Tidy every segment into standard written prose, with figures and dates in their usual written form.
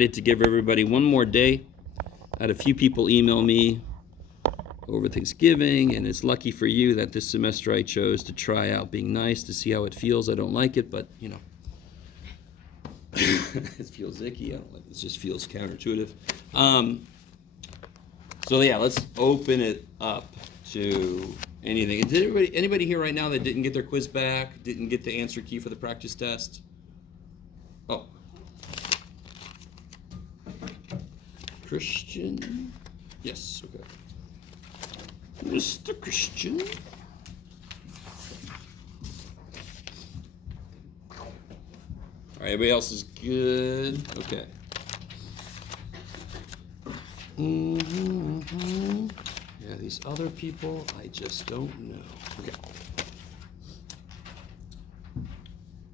To give everybody one more day. I had a few people email me over Thanksgiving, and it's lucky for you that this semester I chose to try out being nice to see how it feels. I don't like it, but it feels icky. I don't like it. It just feels counterintuitive. So yeah, let's open it up to anything. Did anybody here right now that didn't get their quiz back, didn't get the answer key for the practice test? Oh. Christian? Yes, okay. Mr. Christian? All right, everybody else is good? Okay. Yeah, these other people, I just don't know. Okay.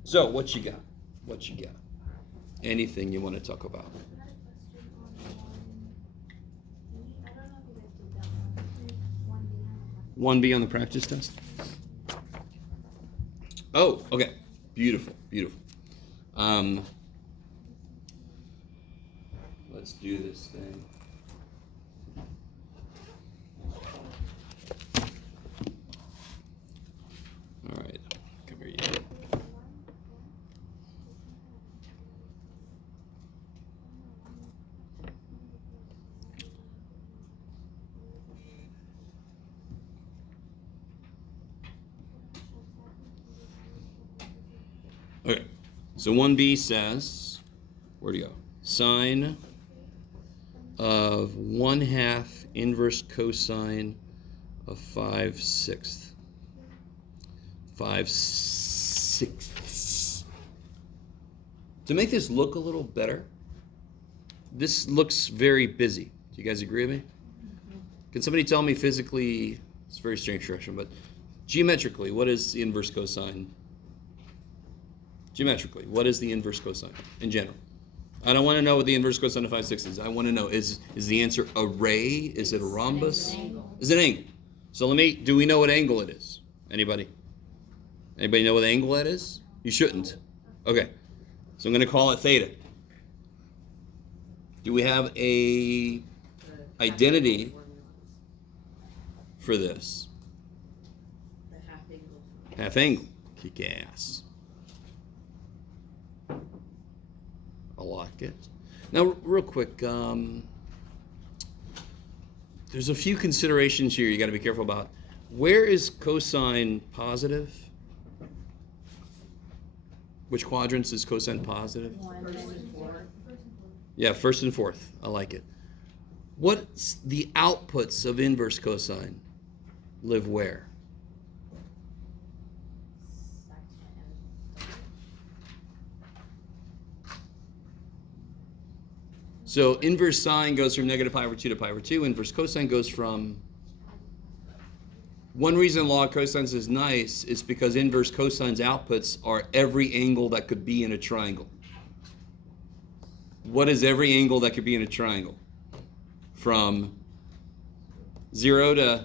So, what you got? What you got? Anything you want to talk about? I don't know if you guys did that one. 1B on the practice test? Oh, okay. Beautiful, beautiful. Let's do this thing. All right, come here, you. Okay, so 1B says, where do you go? Sine of 1/2 inverse cosine of 5/6. 5/6. To make this look a little better, this looks very busy. Do you guys agree with me? Can somebody tell me physically, it's a very strange expression, but geometrically, what is the inverse cosine? Geometrically, what is the inverse cosine in general? I don't want to know what the inverse cosine of 5/6 is. I want to know, is the answer a ray? Is it a rhombus? Is it an angle? So do we know what angle it is? Anybody? Anybody know what angle that is? You shouldn't. Okay. So I'm going to call it theta. Do we have a identity for this? The half angle. Half angle. Kick ass. I like it. Now, real quick, there's a few considerations here you got to be careful about. Where is cosine positive? Which quadrants is cosine positive? First and fourth. Yeah, first and fourth. I like it. What's the outputs of inverse cosine? Live where? So inverse sine goes from negative pi over 2 to pi over 2. Inverse cosine goes from... One reason log cosines is nice is because inverse cosine's outputs are every angle that could be in a triangle. What is every angle that could be in a triangle? From 0 to...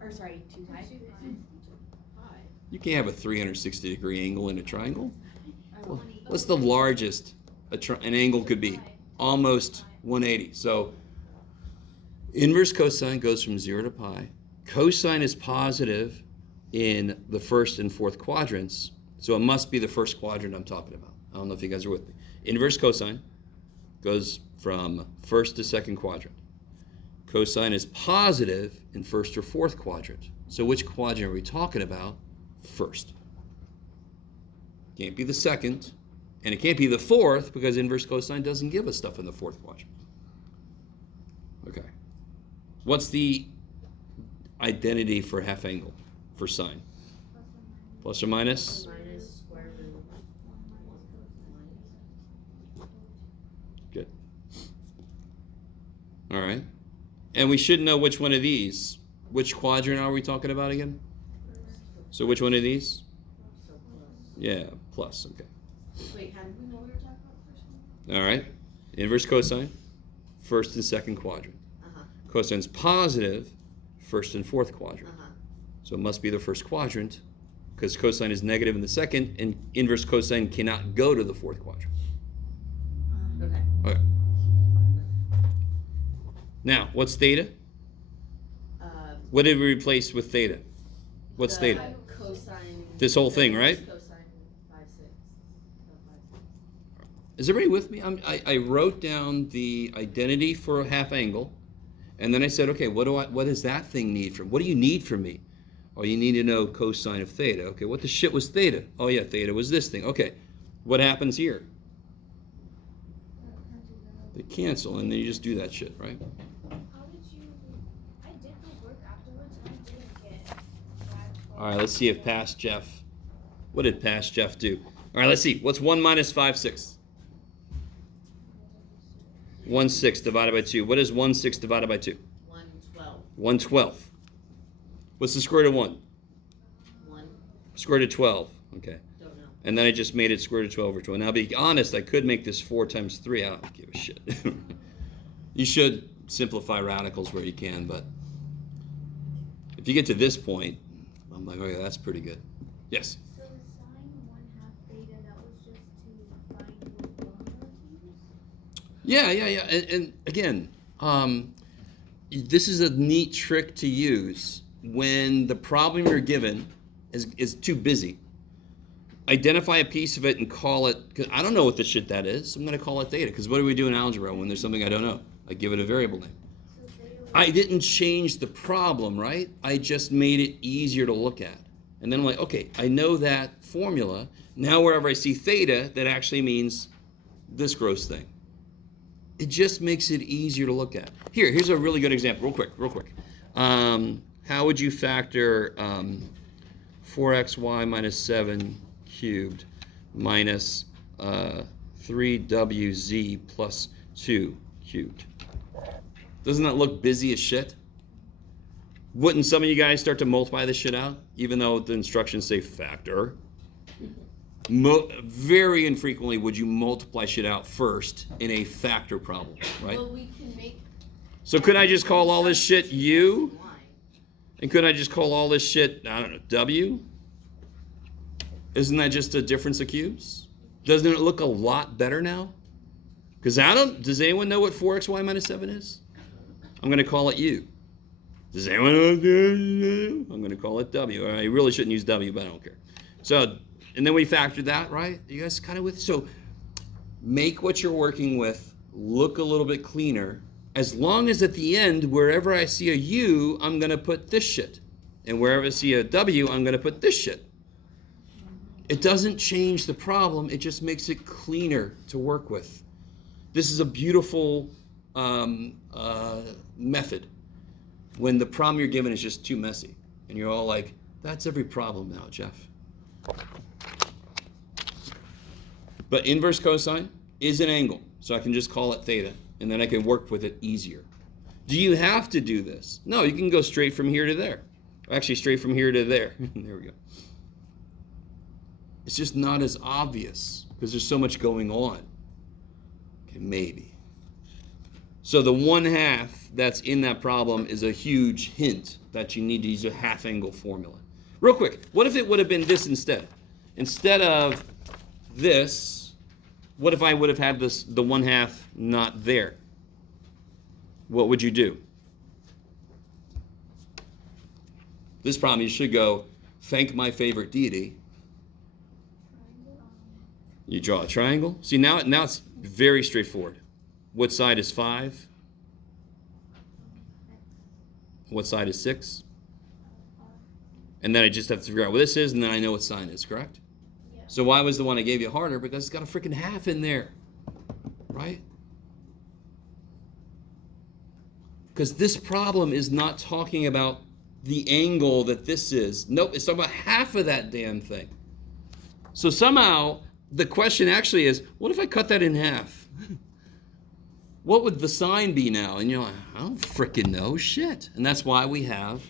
Or sorry, 2 pi. You can't have a 360 degree angle in a triangle. What's the largest an angle could be? Almost 180. So inverse cosine goes from 0 to pi. Cosine is positive in the first and fourth quadrants, so it must be the first quadrant I'm talking about. I don't know if you guys are with me. Inverse cosine goes from first to second quadrant. Cosine is positive in first or fourth quadrant. So which quadrant are we talking about? First. Can't be the second, and it can't be the fourth because inverse cosine doesn't give us stuff in the fourth quadrant. Okay. What's the identity for half angle for sine? Plus or minus? Minus square root. Good. All right. And we should know which one of these. Which quadrant are we talking about again? So which one of these? So plus. Yeah, plus. Okay. Wait, how did we know we were talking about the first one? All right. Inverse cosine, first and second quadrant. Cosine's positive, first and fourth quadrant. So it must be the first quadrant because cosine is negative in the second, and inverse cosine cannot go to the fourth quadrant. Okay. Now, what's theta? What did we replace with theta? What's the theta? Cosine. This whole thing, right? Cosine 5/6. Is everybody with me? I wrote down the identity for a half angle, and then I said, okay, what does that thing need from? What do you need from me? Oh, you need to know cosine of theta. Okay, what the shit was theta? Oh yeah, theta was this thing. Okay, what happens here? They cancel, and then you just do that shit, right? How did you? I did the work afterwards and I didn't get that. All right, let's see if past Jeff. What did past Jeff do? All right, let's see. What's 1 minus 5/6? 1/6 divided by 2. What is 1/6 divided by 2? 1/12. 1/12. What's the square root of 1? 1. Square root of 12. Okay. Don't know. And then I just made it square root of 12 over 12. Now, be honest, I could make this 4 times 3. I don't give a shit. You should simplify radicals where you can, but if you get to this point, I'm like, okay, that's pretty good. Yes? So the sine 1/2 theta, that was just to find what formula to use? Yeah. And again, this is a neat trick to use when the problem you're given is too busy. Identify a piece of it and call it, because I don't know what the shit that is. I'm going to call it theta, because what do we do in algebra when there's something I don't know? I give it a variable name. So theta was I didn't change the problem, right? I just made it easier to look at. And then I'm like, okay, I know that formula. Now wherever I see theta, that actually means this gross thing. It just makes it easier to look at. Here's a really good example, real quick. How would you factor 4xy minus 7 cubed minus 3wz plus 2 cubed? Doesn't that look busy as shit? Wouldn't some of you guys start to multiply this shit out, even though the instructions say factor? Very infrequently would you multiply shit out first in a factor problem, right? Well, we can make. So could I just call all this shit U? Y. And could I just call all this shit, I don't know, W? Isn't that just a difference of cubes? Doesn't it look a lot better now? Because does anyone know what 4xy minus 7 is? I'm going to call it U. Does anyone know? I'm going to call it W. I really shouldn't use W, but I don't care. So, and then we factored that, right? You guys kind of with? So, make what you're working with look a little bit cleaner. As long as at the end, wherever I see a U, I'm going to put this shit. And wherever I see a W, I'm going to put this shit. It doesn't change the problem. It just makes it cleaner to work with. This is a beautiful method when the problem you're given is just too messy. And you're all like, that's every problem now, Jeff. But inverse cosine is an angle. So I can just call it theta. And then I can work with it easier. Do you have to do this? No, you can go straight from here to there. Actually, straight from here to there. There we go. It's just not as obvious because there's so much going on. Okay, maybe. So the 1/2 that's in that problem is a huge hint that you need to use a half angle formula. Real quick, what if it would have been this instead? Instead of this, what if I would have had the 1/2 not there? What would you do? This problem, you should go, thank my favorite deity. You draw a triangle. See, now it's very straightforward. What side is 5? What side is 6? And then I just have to figure out what this is, and then I know what sine is, correct? Yeah. So why was the one I gave you harder? Because it's got a freaking half in there, right? Because this problem is not talking about the angle that this is. Nope, it's talking about half of that damn thing. So somehow, the question actually is, what if I cut that in half? What would the sine be now? And you're like, I don't freaking know, shit. And that's why we have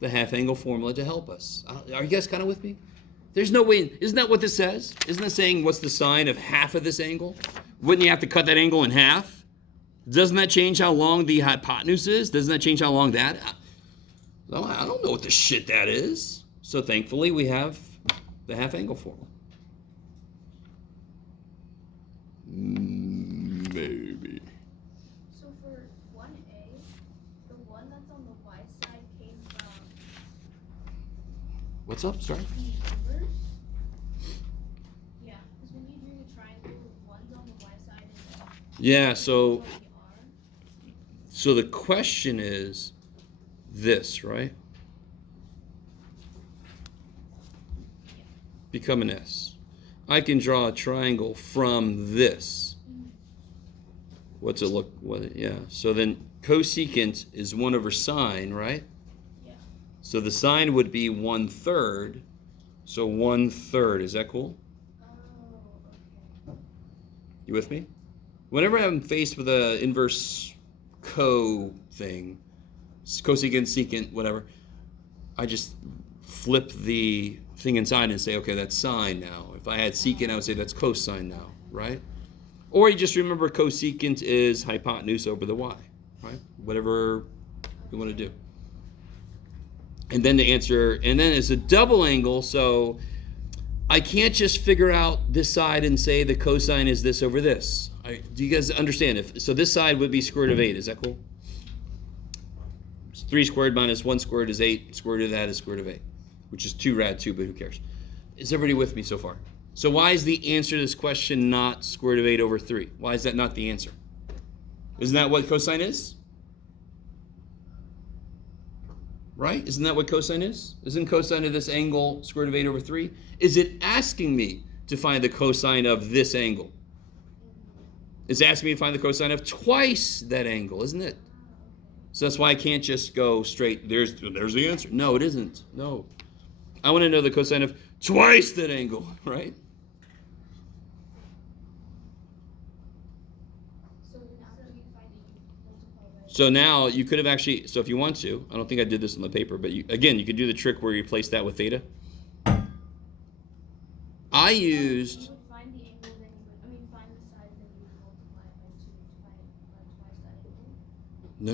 the half angle formula to help us. Are you guys kind of with me? There's no way, isn't that what this says? Isn't it saying what's the sine of half of this angle? Wouldn't you have to cut that angle in half? Doesn't that change how long the hypotenuse is? Doesn't that change how long that? I don't know what the shit that is. So thankfully we have the half angle formula. Maybe. So for 1A, What's up? Sorry. The inverse? Yeah, because when you drew the triangle, one's on the y side and Yeah, so the y are. so the question is this, right? Become an S. I can draw a triangle from this. What's it look? Yeah. So then cosecant is 1 over sine, right? Yeah. So the sine would be 1/3. So 1/3. Is that cool? Oh, okay. You with me? Whenever I'm faced with a inverse thing, cosecant, secant, whatever, I just flip the thing inside and say, okay, that's sine now. If I had secant, I would say that's cosine now, right? Or you just remember cosecant is hypotenuse over the y, right? Whatever you want to do. And then the answer, and then it's a double angle, so I can't just figure out this side and say the cosine is this over this. Do you guys understand? So this side would be square root of 8. Is that cool? 3 squared minus 1 squared is 8. Square root of that is square root of 8, which is 2 rad 2, but who cares? Is everybody with me so far? So why is the answer to this question not square root of 8 over 3? Why is that not the answer? Isn't that what cosine is? Right? Isn't that what cosine is? Isn't cosine of this angle square root of 8 over 3? Is it asking me to find the cosine of this angle? It's asking me to find the cosine of twice that angle, isn't it? So that's why I can't just go straight, there's the answer. No, it isn't. No. I want to know the cosine of twice that angle, right? So then after you find it, you multiply by. So now you could have actually, so if you want to, I don't think I did this on the paper, but you could do the trick where you replace that with theta. I used, You would find the angle, then you would, find the side, then you would multiply it by 2 to find twice that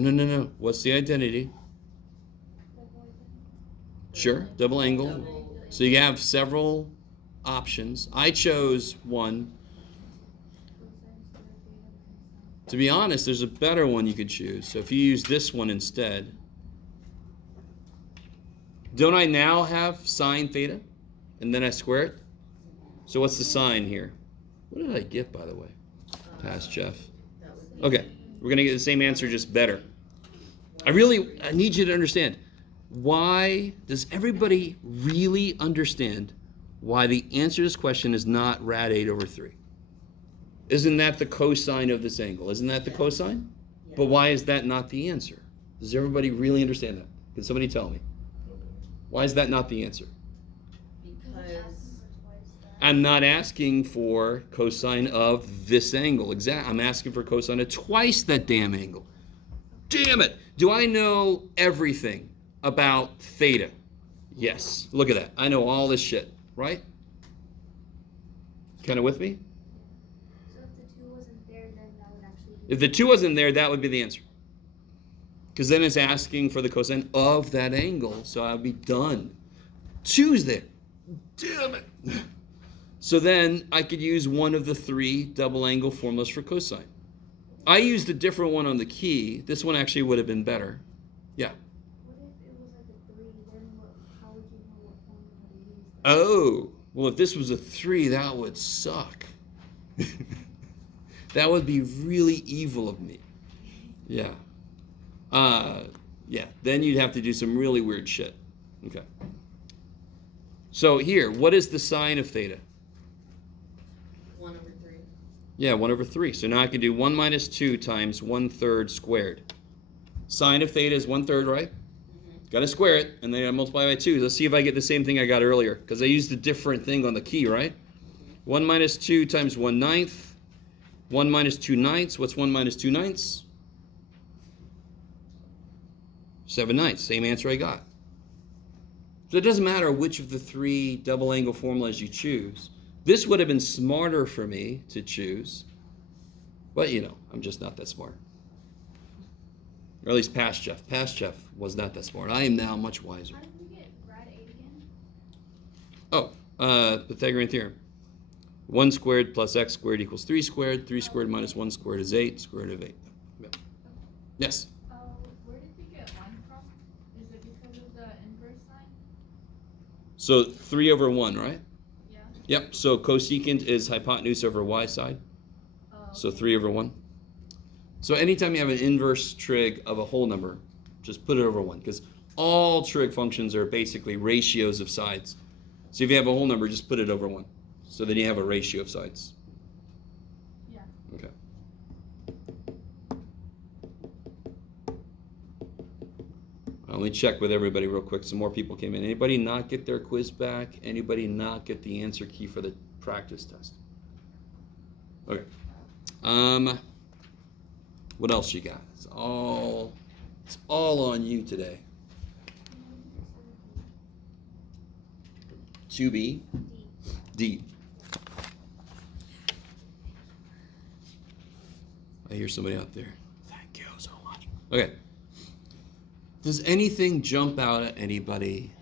angle. no. What's the identity? Double angle. Sure, double angle. Double. So you have several options. I chose one. Cosine squared theta minus sine. To be honest, there's a better one you could choose. So if you use this one instead, don't I now have sine theta? And then I square it? So what's the sine here? What did I get, by the way? Past Jeff. That would be. Okay, we're going to get the same answer, just better. I need you to understand. Why does everybody really understand why the answer to this question is not rad 8 over 3? Isn't that the cosine of this angle? Isn't that the cosine? Yeah. But why is that not the answer? Does everybody really understand that? Can somebody tell me? Why is that not the answer? Because I'm not asking for cosine of this angle. I'm asking for cosine of twice that damn angle. Damn it! Do I know everything about theta? Yes. Look at that. I know all this shit, right? Kind of with me? So if the 2 wasn't there, then that would actually be. If the 2 wasn't there, that would be the answer. Because then it's asking for the cosine of that angle, so I'll be done. 2's there. Damn it. So then I could use one of the 3 double angle formulas for cosine. I used a different one on the key. This one actually would have been better. Yeah. What if it was like a 3? Then how would you know what formula to use? Oh, well, if this was a 3, that would suck. That would be really evil of me. Yeah. Yeah. Then you'd have to do some really weird shit. Okay. So here, what is the sine of theta? 1 over 3. Yeah, 1 over 3. So now I can do 1 minus 2 times 1/3 squared. Sine of theta is 1/3, right? Got to square it, and then I multiply by 2. Let's see if I get the same thing I got earlier, because I used a different thing on the key, right? 1 minus 2 times 1/9. 1 minus 2/9. What's 1 minus 2/9? 7/9. Same answer I got. So it doesn't matter which of the 3 double angle formulas you choose. This would have been smarter for me to choose, but I'm just not that smart. Or at least past Jeff. Past Jeff was not that smart. I am now much wiser. How did we get rad 8 again? Oh, Pythagorean theorem. 1 squared plus x squared equals 3 squared. 3 squared minus 1 squared is 8. Square root of 8. Yeah. Yes? Where did we get 1 from? Is it because of the inverse sign? So 3 over 1, right? Yeah. Yep, so cosecant is hypotenuse over y side. So 3 over 1. So anytime you have an inverse trig of a whole number, just put it over 1, because all trig functions are basically ratios of sides. So if you have a whole number, just put it over 1. So then you have a ratio of sides. Yeah. Okay. I'll only check with everybody real quick. Some more people came in. Anybody not get their quiz back? Anybody not get the answer key for the practice test? Okay. What else you got? It's all on you today. 2B, D. I hear somebody out there. Thank you so much. Okay. Does anything jump out at anybody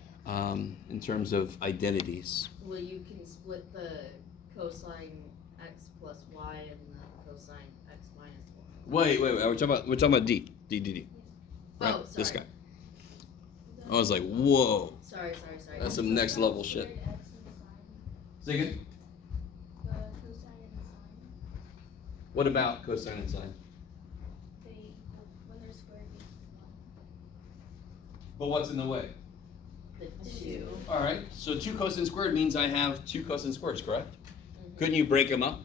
in terms of identities? Well, you can split the cosine x plus y and the cosine x minus y. Wait. We're talking about D. Right, Oh, sorry. this guy. I was like, whoa. Sorry. That's some next level shit. Squared x and the sine. Say again? The cosine and the sine. What about cosine and sine? They equal when they're squared. They equal But what's in the way? The 2. All right. So 2 cosine squared means I have 2 cosine squares, correct? Mhm. Couldn't you break them up?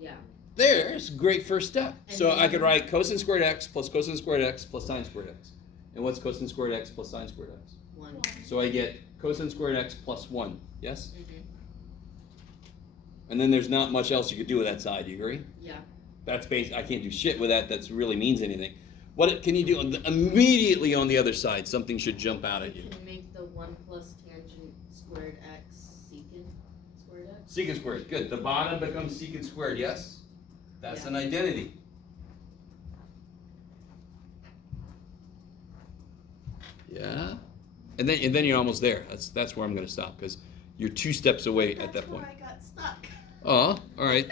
Yeah. There's a great first step. And So then- I could write cosine squared x plus cosine squared x plus sine squared x. And what's cosine squared x plus sine squared x? 1. So I get cosine squared x plus 1, yes? Mhm. And then there's not much else you could do with that side, you agree? Yeah. That's I can't do shit with that really means anything. What can you do immediately on the other side? Something should jump out at You you. can make the 1 plus tangent squared x secant squared x. Secant squared, good. The bottom becomes secant squared, yes? That's Yeah. an identity. Yeah? And then you're almost there. That's where I'm gonna stop, because you're 2 steps away at that point. That's where I got stuck. Oh, all right.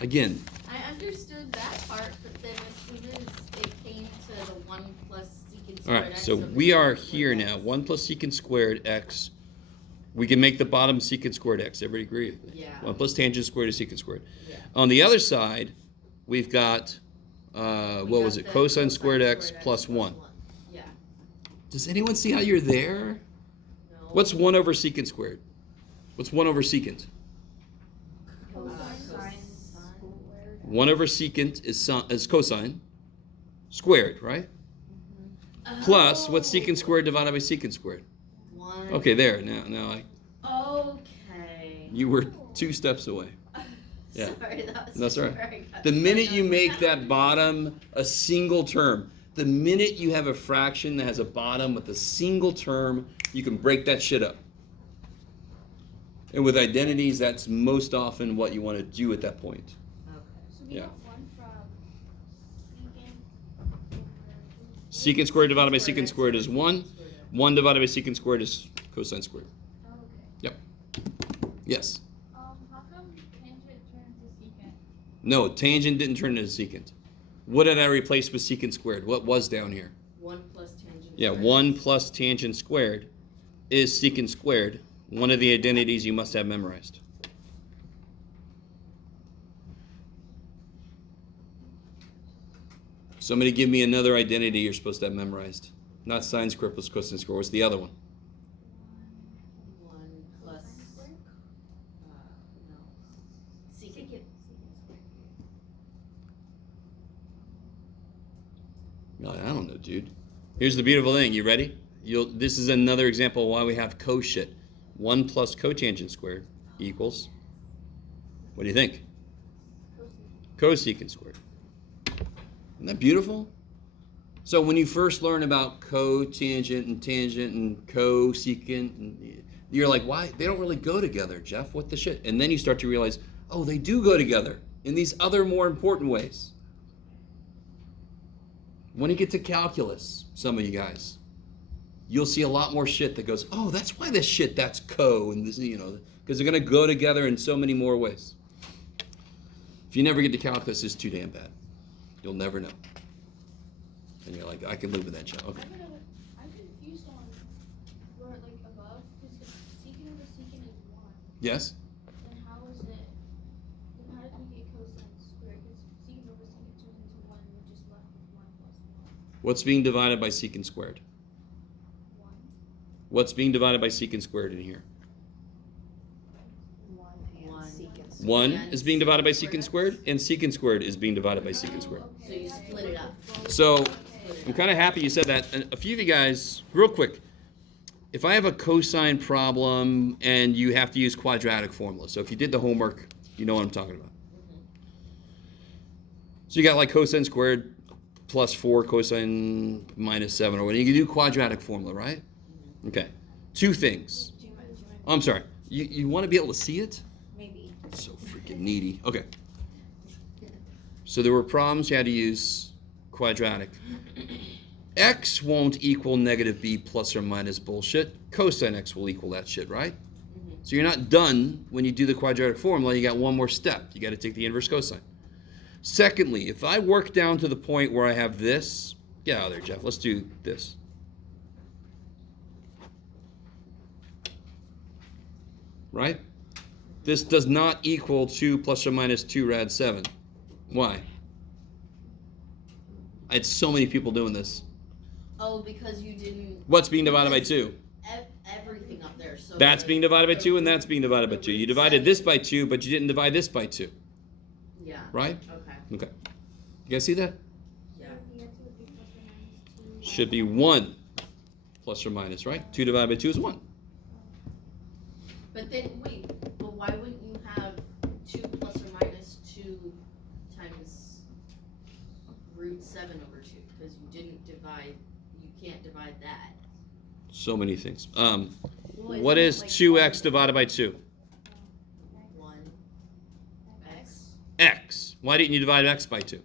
Again, I understood that part, but then as soon as it came to the 1 plus secant all squared right. x So over we are secant here squared now. x. 1 plus secant squared x. We can make the bottom secant squared x. Everybody agree with me? Yeah. 1 plus tangent squared is secant squared. Yeah. On the other side, we've got We what got was it? the Cosine squared x plus 1. Yeah. Does anyone see how you're there? No. What's 1 over secant squared? What's 1 over secant? Cosine Cosine squared. 1 over secant is cosine squared, right? Mm-hmm. Plus, what's secant squared divided by secant squared? 1. Okay, there. Now Okay. you were 2 steps away. Yeah. Sorry, that was That's all right. where I got The minute stuck you on make that bottom a single term, the minute you have a fraction that has a bottom with a single term, you can break that shit up. And with identities, that's most often what you want to do at that point. Okay. So we Yeah. got one from secant over Secant squared divided by secant squared is 1. Squared x. 1 divided by secant squared is cosine squared. Oh, okay. Yes. How come tangent turned to secant? No, tangent didn't turn into secant. What did I replace with secant squared? What was down here? 1 plus tangent Yeah, squared 1 x. plus tangent squared is secant squared. One of the identities you must have memorized. Somebody give me another identity you're supposed to have memorized. Not sine squared plus cosine squared. What's the other one? 1 plus Cosine squared? no. Secant. No, I don't know, dude. Here's the beautiful thing. You ready? This is another example of why we have co-shit. 1 plus cotangent squared equals, what do you think? Cosecant squared. Isn't that beautiful? So when you first learn about cotangent and tangent and cosecant, and you're like, why? They don't really go together, Jeff. What the shit? And then you start to realize, oh, they do go together in these other more important ways. When you get to calculus, some of you guys, you'll see a lot more shit that goes, oh, that's why this shit, that's and this, because they're going to go together in so many more ways. If you never get to calculus, it's too damn bad. You'll never know. And you're like, I can live with that shit. Okay. I'm confused on where, like, above, Yes? Then how is it, then how did we get cosine squared? Because secant over secant turns into 1, and we're just left with 1 plus 1. What's being divided by secant squared? 1. What's being divided by secant squared in here? 1 is being divided by secant squared, and secant squared is being divided by secant squared. So you split it up. So Split I'm it kind of happy you said that. And a few of you guys, real quick, if I have a cosine problem and you have to use quadratic formula, so if you did the homework, you know what I'm talking about. So you got like cosine squared plus 4 cosine minus 7 or whatever. You can do quadratic formula, right? Okay. Two things. Oh, I'm sorry. You want to be able to see it? Maybe. So freaking needy. Okay. So there were problems you had to use quadratic. X won't equal negative b plus or minus bullshit. Cosine x will equal that shit, right? So you're not done when you do the quadratic formula. You got one more step. You got to take the inverse cosine. Secondly, if I work down to the point where I have this, get out of there, Jeff. Let's do this. Right? This does not equal 2 plus or minus 2 rad 7. Why? I had so many people doing this. Oh, because you didn't. What's being divided by 2? Everything up there. So That's being divided by 2 and that's being divided by 2. You divided this by 2, but you didn't divide this by 2. Yeah. Right? Okay. Okay. You guys see that? Yeah. The answer would be plus or minus 2. Should be 1 plus or minus, right? 2 divided by 2 is 1. But then wait. But why wouldn't you have 2 plus or minus 2 times root 7 over 2? Because you didn't divide. You can't divide that. So many things. Well, What is isn't it 2x divided by 2? 1 x? X. Why didn't you divide x by 2?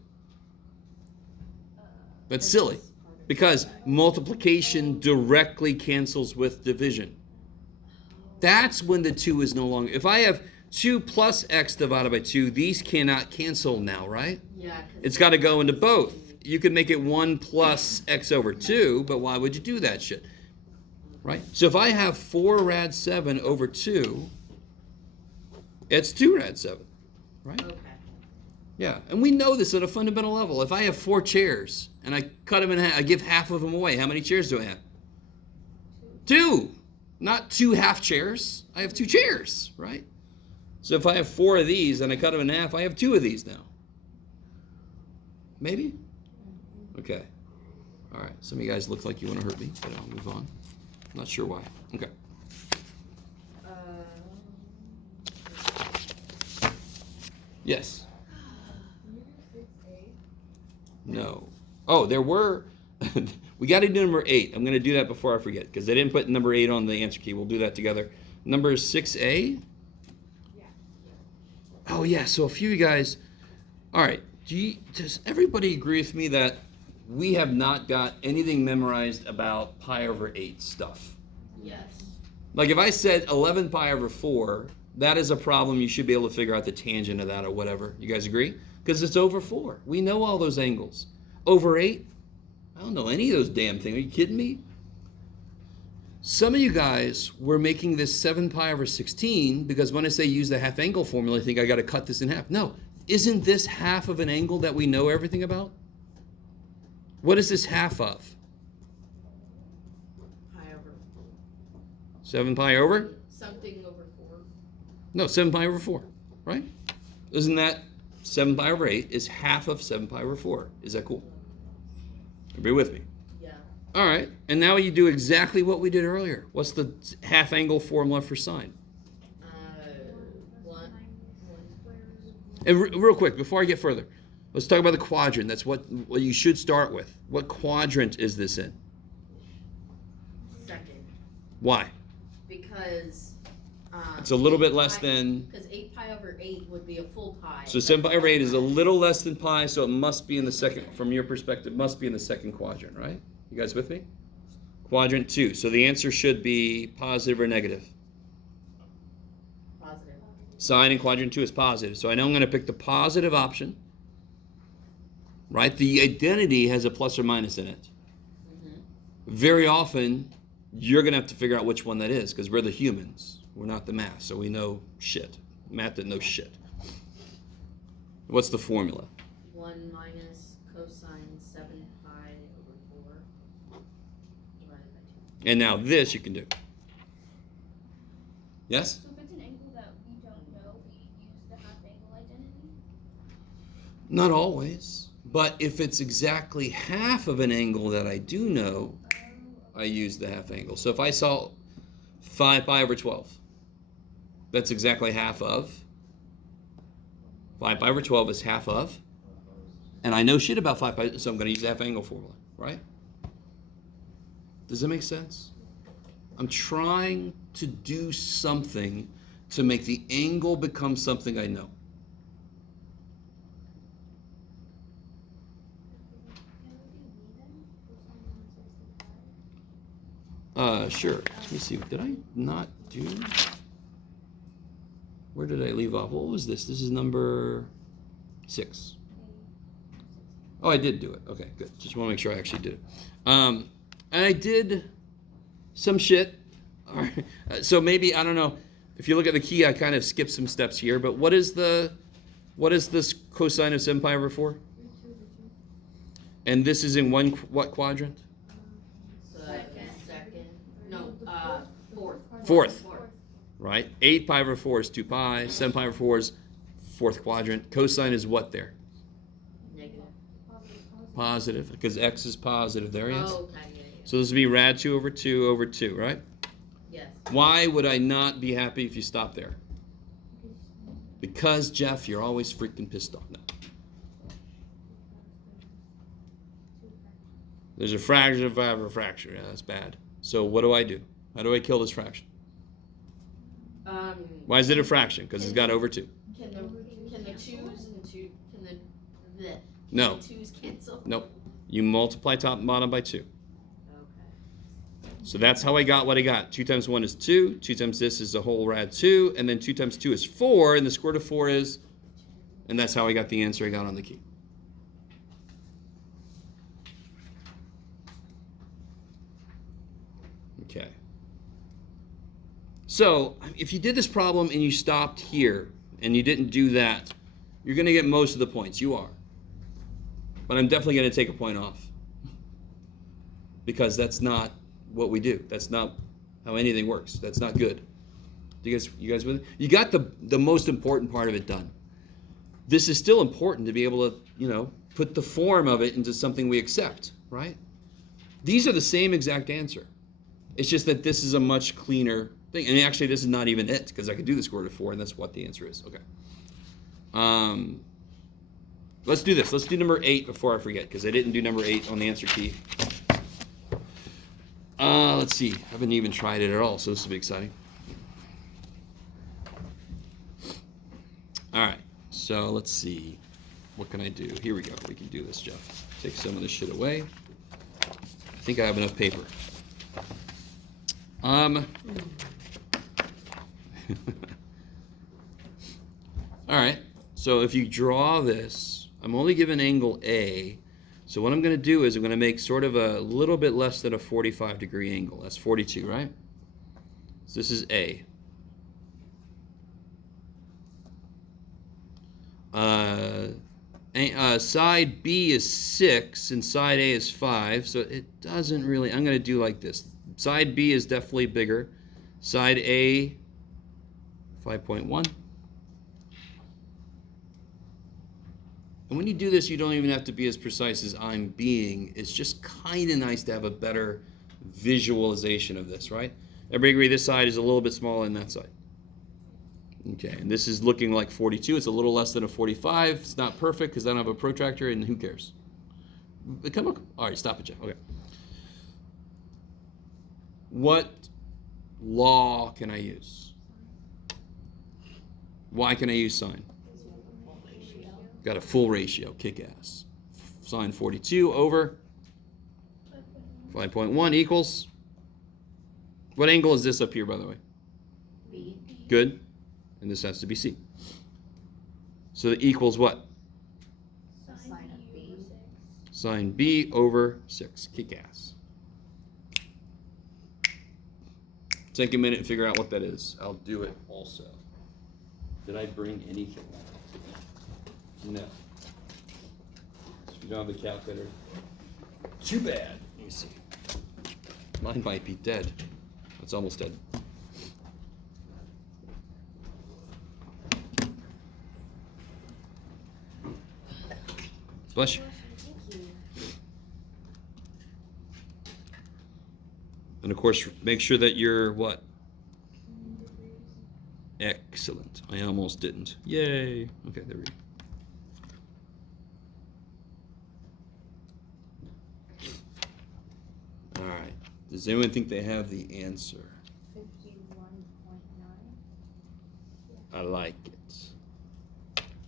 That's silly. Because multiplication directly cancels with division. That's when the 2 is no longer. If I have 2 plus x divided by 2, these cannot cancel now, right? Yeah. It's got to go into both. You could make it 1 plus x over 2, but why would you do that shit? Right? So if I have 4 rad 7 over 2, it's 2 rad 7, right? Okay. Yeah, and we know this at a fundamental level. If I have 4 chairs and I cut them in half, I give half of them away. How many chairs do I have? 2. Not 2 half chairs. I have 2 chairs, right? So if I have 4 of these and I cut them in half, I have 2 of these now. Maybe? Okay. All right. Some of you guys look like you want to hurt me, but I'll move on. Not sure why. Okay. Yes. No. Oh, there were. We got to do number 8. I'm going to do that before I forget because I didn't put number 8 on the answer key. We'll do that together. Number 6A. Oh yeah. So a few of you guys. All right. Does everybody agree with me that we have not got anything memorized about pi over 8 stuff? Yes. Like if I said 11 pi over 4, that is a problem. You should be able to figure out the tangent of that or whatever. You guys agree? Because it's over 4. We know all those angles. Over 8? I don't know any of those damn things. Are you kidding me? Some of you guys were making this 7 pi over 16 because when I say use the half angle formula, you think I got to cut this in half. No. Isn't this half of an angle that we know everything about? What is this half of? Pi over 7 pi over? something over 4. No, 7 pi over 4, right? Isn't that 7 pi over 8 is half of 7 pi over 4? Is that cool? Everybody with me? Yeah. All right, and now you do exactly what we did earlier. What's the half angle formula for sine? 1. And real quick, before I get further, let's talk about the quadrant. That's what you should start with. What quadrant is this in? Second. Why? Because It's a little bit less than. Because 8 pi over 8 would be a full pi. So 7 pi over 8 is a little less than pi, so it must be in the second, from your perspective, must be in the second quadrant, right? You guys with me? Quadrant 2. So the answer should be positive or negative. Positive. Sine in quadrant 2 is positive. So I know I'm going to pick the positive option, right? The identity has a plus or minus in it. Very often, you're going to have to figure out which one that is because we're the humans, We're not the math, so we know shit. Math didn't know shit. What's the formula? 1 minus cosine 7 pi over 4 divided by 2. And now this you can do. Yes? So if it's an angle that we don't know, we use the half angle identity? Not always. But if it's exactly half of an angle that I do know, I use the half angle. So if I saw 5 pi over 12, that's exactly half of. 5 pi over 12 is half of. And I know shit about 5 pi, so I'm going to use the half angle formula, right? Does that make sense? I'm trying to do something to make the angle become something I know. Sure. Let me see. Did I not do? Where did I leave off? What was this? This is number 6. Oh, I did do it. Okay, good. Just want to make sure I actually did it. And I did some shit. All right. So maybe, I don't know. If you look at the key, I kind of skipped some steps here. But what is this cosine of 7 pi over 4? And this is in what quadrant? Fourth. Right? 8 pi over 4 is 2 pi. 7 pi over 4 is fourth quadrant. Cosine is what there? Negative. Positive, because x is positive there, yes? Oh, okay, yeah. So this would be rad 2 over 2 over 2, right? Yes. Why would I not be happy if you stop there? Because, Jeff, you're always freaking pissed off now. There's a fraction of a fraction. Yeah, that's bad. So what do I do? How do I kill this fraction? Why is it a fraction? Because it's got over 2. Can the 2's and 2 No. the 2's cancel? Nope. You multiply top and bottom by 2. Okay. So that's how I got what I got. 2 times 1 is 2. 2 times this is a whole rad 2. And then 2 times 2 is 4. And the square root of 4 is... And that's how I got the answer I got on the key. Okay. So if you did this problem and you stopped here and you didn't do that, you're going to get most of the points. You are. But I'm definitely going to take a point off. Because that's not what we do. That's not how anything works. That's not good. You guys with me? You got the most important part of it done. This is still important to be able to, put the form of it into something we accept, right? These are the same exact answer. It's just that this is a much cleaner thing. And actually, this is not even it, because I could do the square root of 4, and that's what the answer is. Okay. Let's do this. Let's do number 8 before I forget, because I didn't do number 8 on the answer key. Let's see. I haven't even tried it at all, so this will be exciting. All right. So let's see. What can I do? Here we go. We can do this, Jeff. Take some of this shit away. I think I have enough paper. All right. So if you draw this, I'm only given angle A. So what I'm going to do is I'm going to make sort of a little bit less than a 45-degree angle. That's 42, right? So this is A. Side B is 6 and side A is 5, so it doesn't really, I'm going to do like this. Side B is definitely bigger. Side A, 5.1. And when you do this, you don't even have to be as precise as I'm being. It's just kind of nice to have a better visualization of this, right? Everybody agree this side is a little bit smaller than that side. Okay, and this is looking like 42. It's a little less than a 45. It's not perfect because I don't have a protractor, and who cares? All right, stop it, Jeff. Okay. What law can I use? Why can I use sine? Got a full ratio, kick ass. Sine 42 over 5.1 equals. What angle is this up here, by the way? B. Good. And this has to be C. So it equals what? Sine of B. Sine B over 6. Kick ass. Take a minute and figure out what that is. I'll do it also. Did I bring anything? No. You don't have a calculator. Too bad. Let me see. Mine might be dead. It's almost dead. Bless you. And of course, make sure that you're what? Excellent. I almost didn't. Yay. Okay, there we go. All right. Does anyone think they have the answer? 51.9. I like it.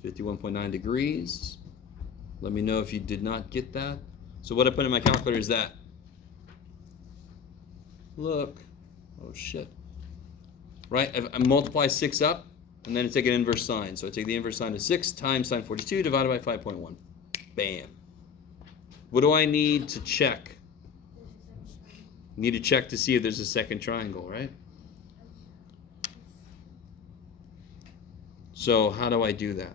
51.9 degrees. Let me know if you did not get that. So what I put in my calculator is that. Look. Oh, shit. Right? I multiply 6 up, and then I take an inverse sine. So I take the inverse sine of 6 times sine 42 divided by 5.1. Bam. What do I need to check? Need to check to see if there's a second triangle, right? So how do I do that?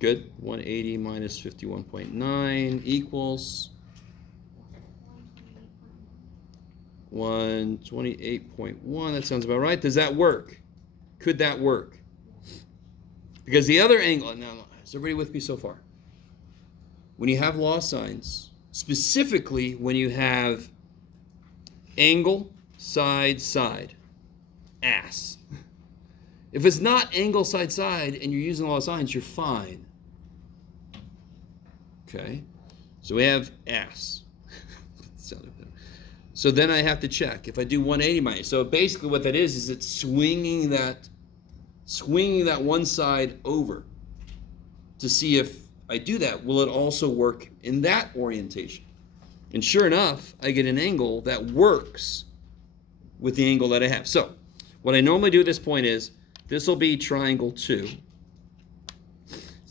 Good. 180 minus 51.9 equals 128.1. That sounds about right. Does that work? Could that work? Because the other angle, now, is everybody with me so far? When you have law signs, specifically when you have angle, side, side, ass. If it's not angle, side, side, and you're using law signs, you're fine. Okay? So we have ass. So then I have to check. If I do 180 minus, so basically what that is it's swinging that one side over to see if I do that, will it also work in that orientation? And sure enough, I get an angle that works with the angle that I have. So what I normally do at this point is, this will be triangle 2.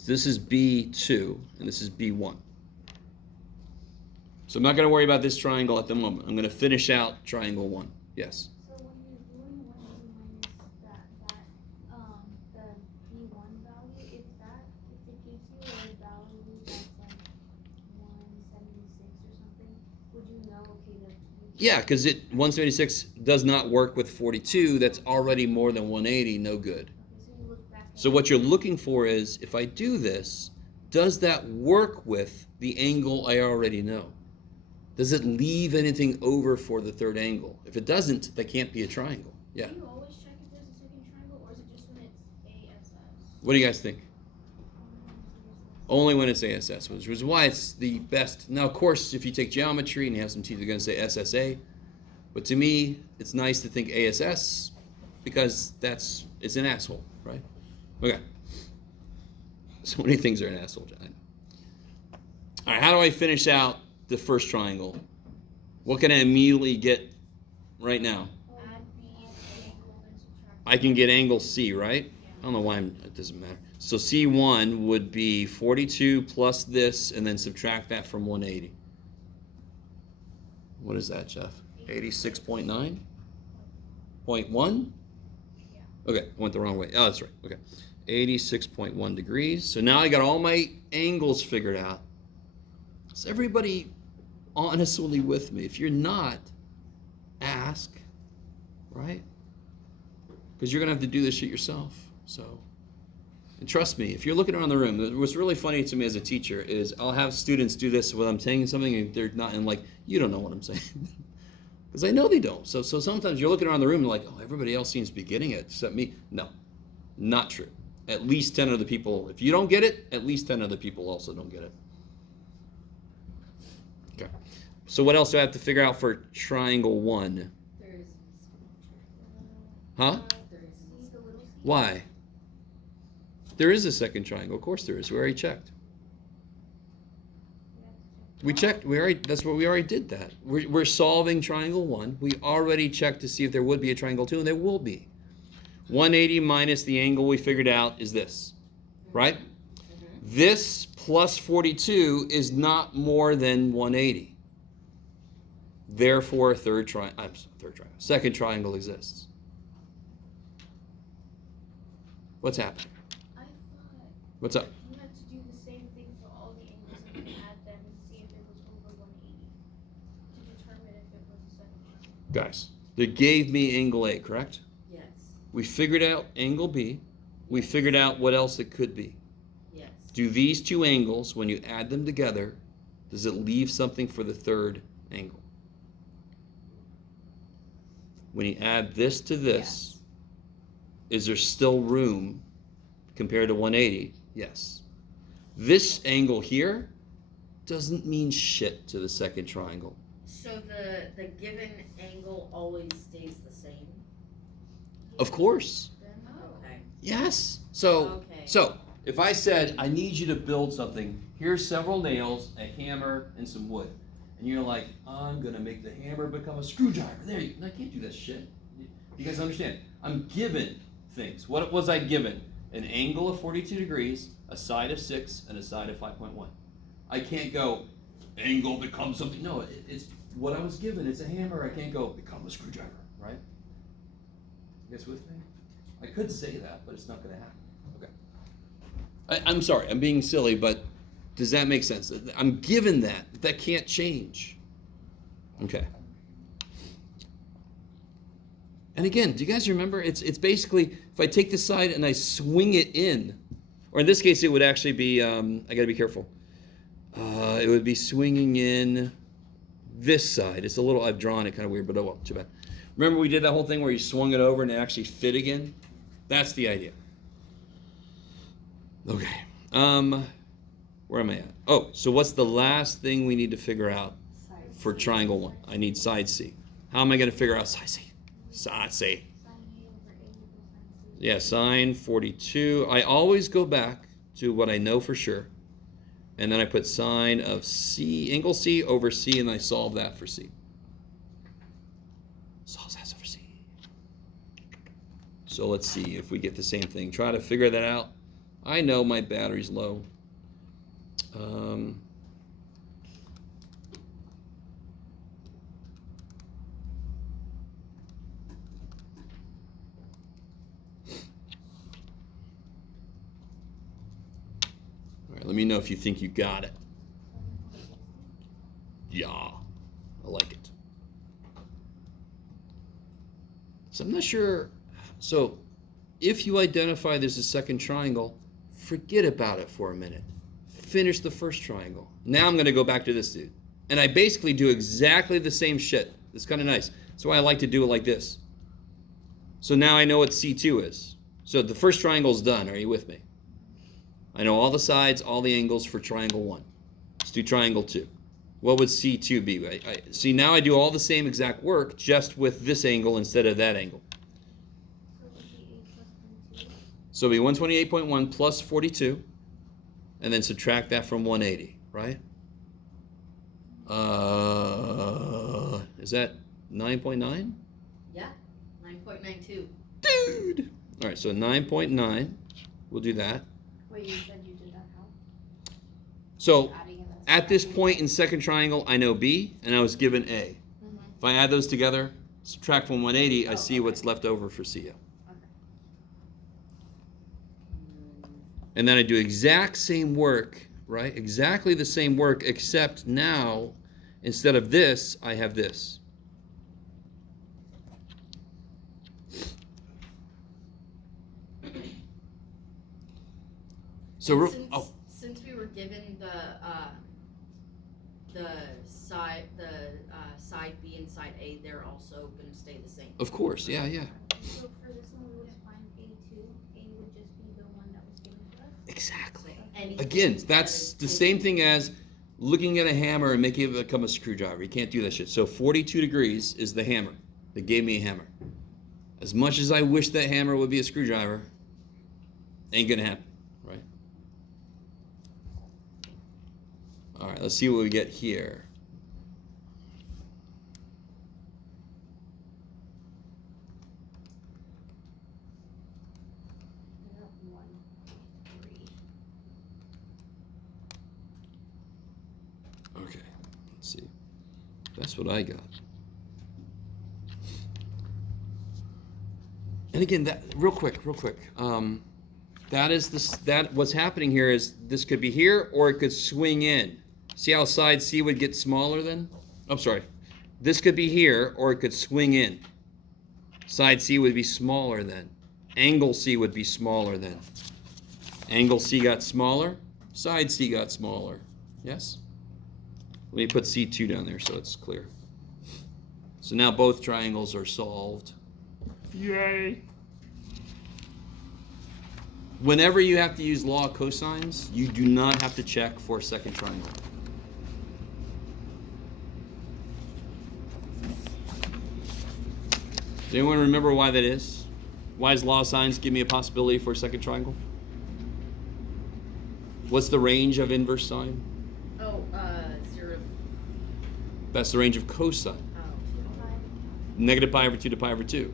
This is B2, and this is B1. So I'm not going to worry about this triangle at the moment. I'm going to finish out triangle 1. Yes? So when you're doing 180 minus the B1 value, if it gives you a value that's like 176 or something, would you know, okay, Yeah, because 176 does not work with 42. That's already more than 180. No good. Okay, so you look back at So what you're looking for is, if I do this, does that work with the angle I already know? Does it leave anything over for the third angle? If it doesn't, that can't be a triangle. Yeah. Do you always check if there's a second triangle, or is it just when it's ASS? What do you guys think? Only when it's ASS, which is why it's the best. Now, of course, if you take geometry and you have some teachers, they're going to say SSA. But to me, it's nice to think ASS because it's an asshole, right? Okay. So many things are an asshole, John. All right, how do I finish out the first triangle? What can I immediately get right now? Add the angle and subtract. I can get angle C, right? I don't know why it doesn't matter. So C1 would be 42 plus this, and then subtract that from 180. What is that, Jeff? 86.9? 0.1? Yeah. Okay, I went the wrong way. Oh, that's right. Okay. 86.1 degrees. So now I got all my angles figured out. Is everybody honestly with me? If you're not, ask, right? Because you're going to have to do this shit yourself. So, and trust me, if you're looking around the room, what's really funny to me as a teacher is I'll have students do this when I'm saying something and they're not, and like, you don't know what I'm saying. Because I know they don't. So sometimes you're looking around the room and like, oh, everybody else seems to be getting it except me. No, not true. At least 10 other people, if you don't get it, at least 10 other people also don't get it. Okay. So what else do I have to figure out for triangle 1? There is Huh? there is See the little C? Why? There is a second triangle. Of course there is. We already checked. We checked. That's what we already did that. We're solving triangle 1. We already checked to see if there would be a triangle 2, and there will be. 180 minus the angle we figured out is this, right? This plus 42 is not more than 180. Therefore, second triangle exists. What's happening? I thought What's up? you had to do the same thing for all the angles and then add them and see if it was over 180 to determine if it was a second triangle. Guys, they gave me angle A, correct? Yes, We figured out angle B. We figured out what else it could be. yes. Do these two angles, when you add them together, does it leave something for the third angle? When you add this to this, is there still room compared to 180? Yes. This angle here doesn't mean shit to the second triangle. So the given angle always stays the same? Of course. Okay. Yes. So Okay. if I said, I need you to build something, here's several nails, a hammer, and some wood. And you're like, I'm gonna make the hammer become a screwdriver. There you I can't do that shit. You guys understand? I'm given things. What was I given? An angle of 42 degrees, a side of 6, and a side of 5.1. I can't go, angle becomes something. No, it's what I was given. It's a hammer. I can't go, become a screwdriver, right? You guys with me? I could say that, but it's not gonna happen. Okay. I'm sorry, I'm being silly, but does that make sense? I'm given that. That can't change. Okay. And again, do you guys remember? It's basically, if I take the side and I swing it in, or in this case, it would actually be, I gotta be careful. It would be swinging in this side. It's a little, I've drawn it kind of weird, but oh well, too bad. Remember we did that whole thing where you swung it over and it actually fit again? That's the idea. Okay. Where am I at? Oh, so what's the last thing we need to figure out for triangle 1? I need side C. How am I going to figure out side C? Side C. Sine A over A equals sine C. Yeah, sine 42. I always go back to what I know for sure. And then I put sine of C, angle C over C, and I solve that for C. Solve that for C. So let's see if we get the same thing. Try to figure that out. I know my battery's low. All right, let me know if you think you got it. Yeah, I like it. So I'm not sure. So if you identify there's a second triangle, forget about it for a minute. Finish the first triangle. Now I'm going to go back to this dude. And I basically do exactly the same shit. It's kind of nice. That's why I like to do it like this. So now I know what C2 is. So the first triangle is done. Are you with me? I know all the sides, all the angles for triangle 1. Let's do triangle 2. What would C2 be? See, now I do all the same exact work, just with this angle instead of that angle. So it would be 8 plus 1, 2. So it'll be 128.1 plus 42, and then subtract that from 180, right? Is that 9.9? Yeah, 9.92. Dude! All right, so 9.9, we'll do that. Wait, you said you did that how? So Adding in the at this point in second triangle, I know B, and I was given A. Mhm. If I add those together, subtract from 180, I see what's left over for C. And then I do exact same work, right? Exactly the same work, except now, instead of this, I have this. So, And oh, since we were given the side B and side A, they're also going to stay the same. of course, yeah. So for this one, we would find A2. A would just be the one that was given to us. Exactly. Anything Again, that that's is the given- same thing as looking at a hammer and making it become a screwdriver. You can't do that shit. So 42 degrees is the hammer. They gave me a hammer. As much as I wish that hammer would be a screwdriver, ain't gonna happen, right? All right, let's see what we get here. I got 1, 3. Okay, let's see. That's what I got. And again, that real quick. That is this. That what's happening here is this could be here or it could swing in. See how side C would get smaller then? I'm sorry. This could be here or it could swing in. Side C would be smaller then. Angle C would be smaller then. Angle C got smaller. Side C got smaller. Yes? Let me put C2 down there so it's clear. So now both triangles are solved. Yay! Whenever you have to use law of cosines, you do not have to check for a second triangle. Does anyone remember why that is? Why does law of sines give me a possibility for a second triangle? What's the range of inverse sine? Oh, 0. That's the range of cosine. Oh. Negative pi over 2 to pi over 2.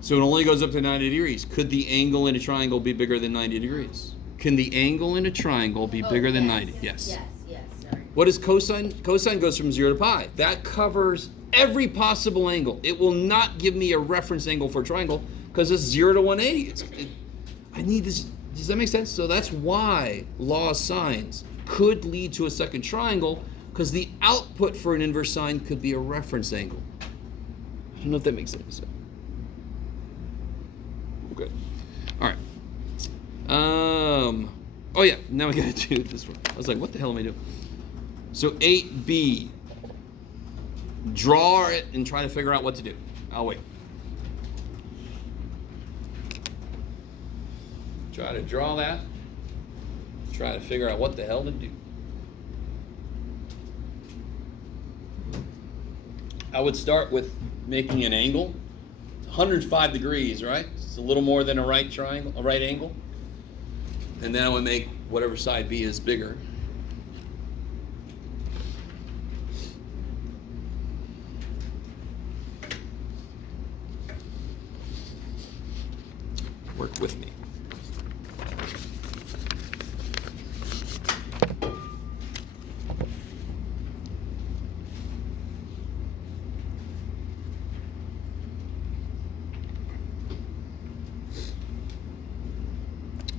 So it only goes up to 90 degrees. Could the angle in a triangle be bigger than 90 degrees? Can the angle in a triangle be bigger than 90? Yes. Yes, sorry. What is cosine? Cosine goes from 0 to pi. That covers every possible angle. It will not give me a reference angle for a triangle because it's 0 to 180. I need this. Does that make sense? So that's why law of sines could lead to a second triangle because the output for an inverse sine could be a reference angle. I don't know if that makes sense. Okay. All right. Oh yeah, now we gotta do this one. I was like, what the hell am I doing? So 8b. Draw it and try to figure out what to do. I'll wait. Try to draw that. Try to figure out what the hell to do. I would start with making an angle. 105 degrees, right? It's a little more than a right triangle, a right angle. And then I would make whatever side B is bigger. Work with me.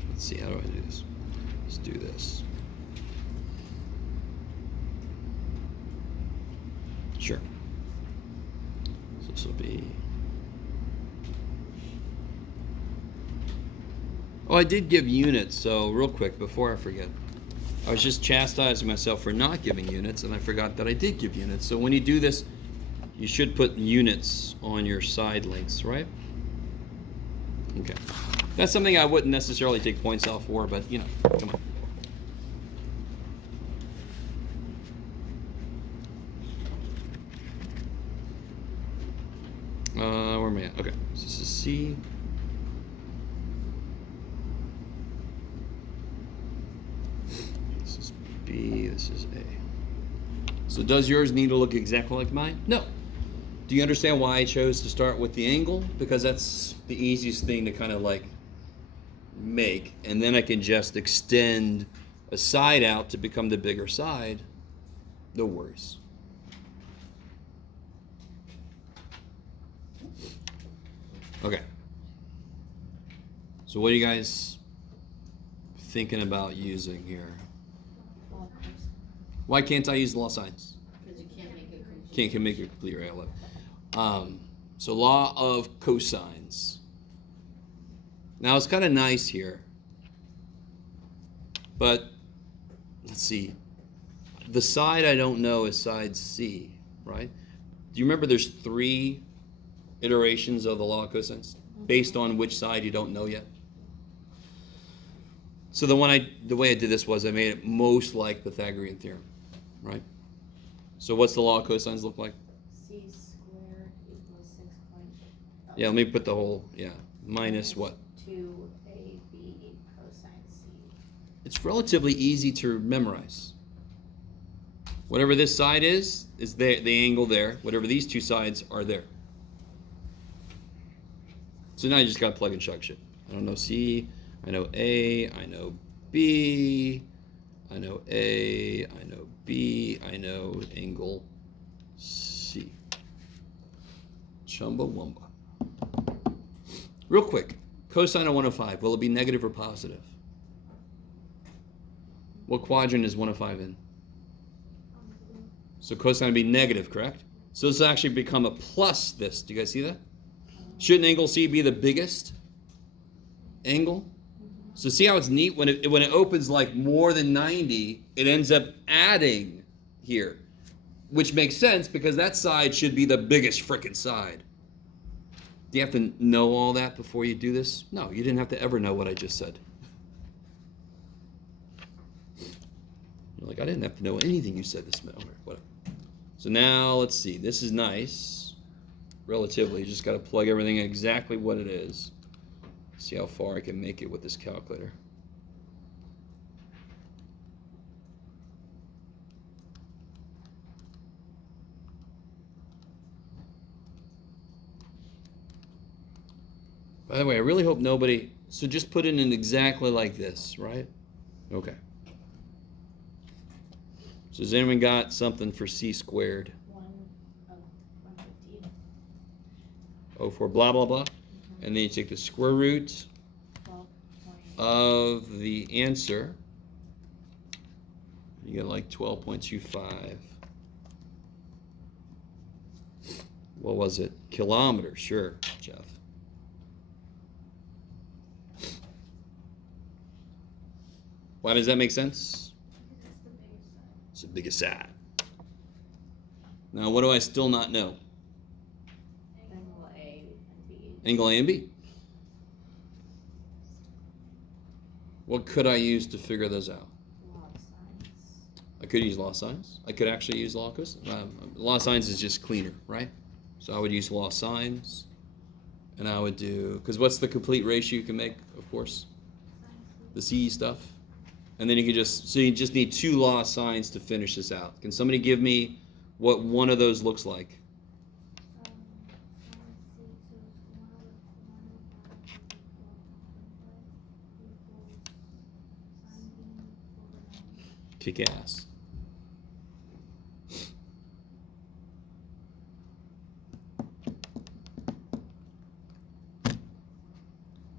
Let's see, how do I do this? Let's do this. Sure. So this will be... Oh, I did give units, so real quick, before I forget. I was just chastising myself for not giving units, and I forgot that I did give units. So when you do this, you should put units on your side lengths, right? Okay. That's something I wouldn't necessarily take points off for, but, you know, come on. Where am I at? Okay, so this is C. This is B, this is A. So does yours need to look exactly like mine? No. Do you understand why I chose to start with the angle? Because that's the easiest thing to kind of like make, and then I can just extend a side out to become the bigger side. No worries. Okay. So what are you guys thinking about using here? Why can't I use the law of sines? Because you can't make it complete. Can't make it complete, right? I love it. So law of cosines. Now it's kind of nice here, but let's see. The side I don't know is side C, right? Do you remember there's 3 iterations of the law of cosines based on which side you don't know yet? So the way I did this was I made it most like Pythagorean theorem, right? So what's the law of cosines look like? C squared equals 6 point. Yeah, let me put the whole, minus what? 2ab cosine C. It's relatively easy to memorize. Whatever this side is the angle there. Whatever these 2 sides are there. So now you just got to plug and chug shit. I don't know C, I know A, I know B, I know A, I know B, I know angle C. Chumbawamba. Real quick, cosine of 105, will it be negative or positive? What quadrant is 105 in? So cosine would be negative, correct? So this will actually become a plus this. Do you guys see that? Shouldn't angle C be the biggest angle? So see how it's neat? When it opens like more than 90, it ends up adding here. Which makes sense because that side should be the biggest frickin' side. Do you have to know all that before you do this? No, you didn't have to ever know what I just said. You're like, I didn't have to know anything you said this minute. Whatever. So now let's see. This is nice. Relatively. You just got to plug everything in exactly what it is. See how far I can make it with this calculator. By the way, I really hope nobody... So just put it in exactly like this, right? Okay. So has anyone got something for C squared? 115. Oh, for blah, blah, blah. And then you take the square root 12 of the answer. You get like 12.25. What was it? Kilometers, sure, Jeff. Why does that make sense? It's the biggest side. Now, what do I still not know? Angle A and B. Angle A and B. What could I use to figure those out? Law of sines. I could use law of sines. I could actually use law of cosine. Law of sines is just cleaner, right? So I would use law of sines. And I would do, because what's the complete ratio you can make, of course? The C stuff. And then you can just, so you just need two law of sines to finish this out. Can somebody give me what one of those looks like? Kick ass.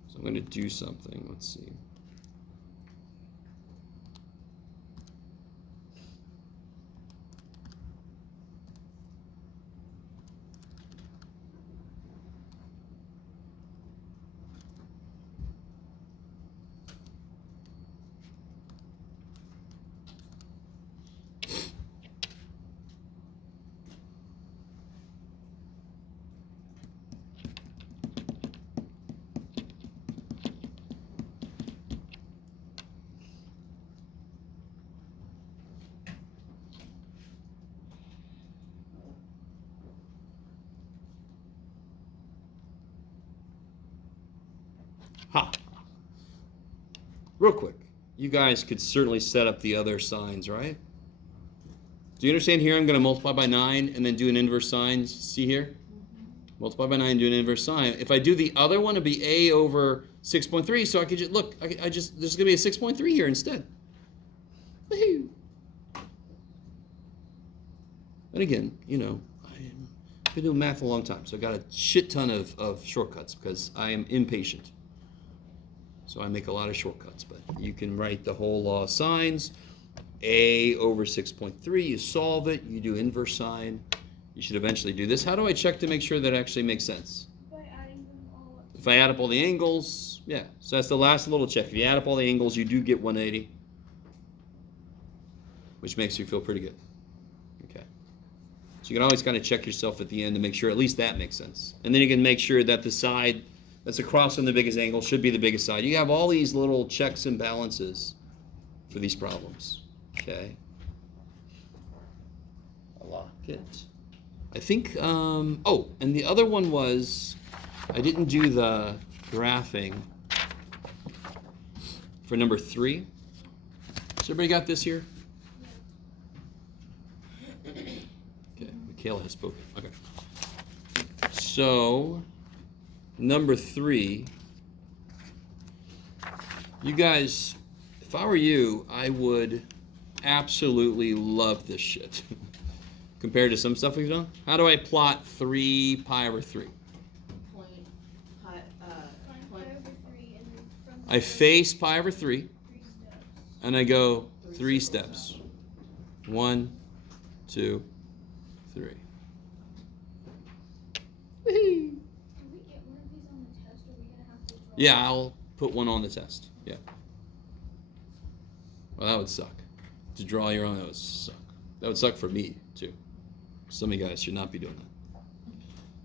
So I'm going to do something. Let's see. Ha! Real quick, you guys could certainly set up the other signs, right? Do you understand here? I'm going to multiply by 9 and then do an inverse sine. See here? Multiply by 9, do an inverse sine. If I do the other one, it'd be A over 6.3. So I could just, look, there's going to be a 6.3 here instead. Woohoo! And again, you know, I've been doing math a long time, so I got a shit ton of shortcuts because I am impatient. So I make a lot of shortcuts, but you can write the whole law of sines. A over 6.3, you solve it, you do inverse sine. You should eventually do this. How do I check to make sure that it actually makes sense? By adding them all up. If I add up all the angles, yeah. So that's the last little check. If you add up all the angles, you do get 180, which makes you feel pretty good. Okay. So you can always kind of check yourself at the end to make sure at least that makes sense. And then you can make sure that the side that's across from the biggest angle should be the biggest side. You have all these little checks and balances for these problems. Okay. I like it. I think, oh, and the other one was, I didn't do the graphing for number 3. Has everybody got this here? Okay, Michaela has spoken. Okay. So, number 3, you guys, if I were you, I would absolutely love this shit. Compared to some stuff we've done. How do I plot 3 pi over 3? Point, pi, Find point, pi over 3 and then from I face pi over 3, 3 steps. and I go 3 steps. 1, 2, 3. Can we get one of these on the test, or are we gonna have to draw? Yeah, I'll put one on the test. Yeah. Well, that would suck. To draw your own, that would suck. That would suck for me, too. Some of you guys should not be doing that.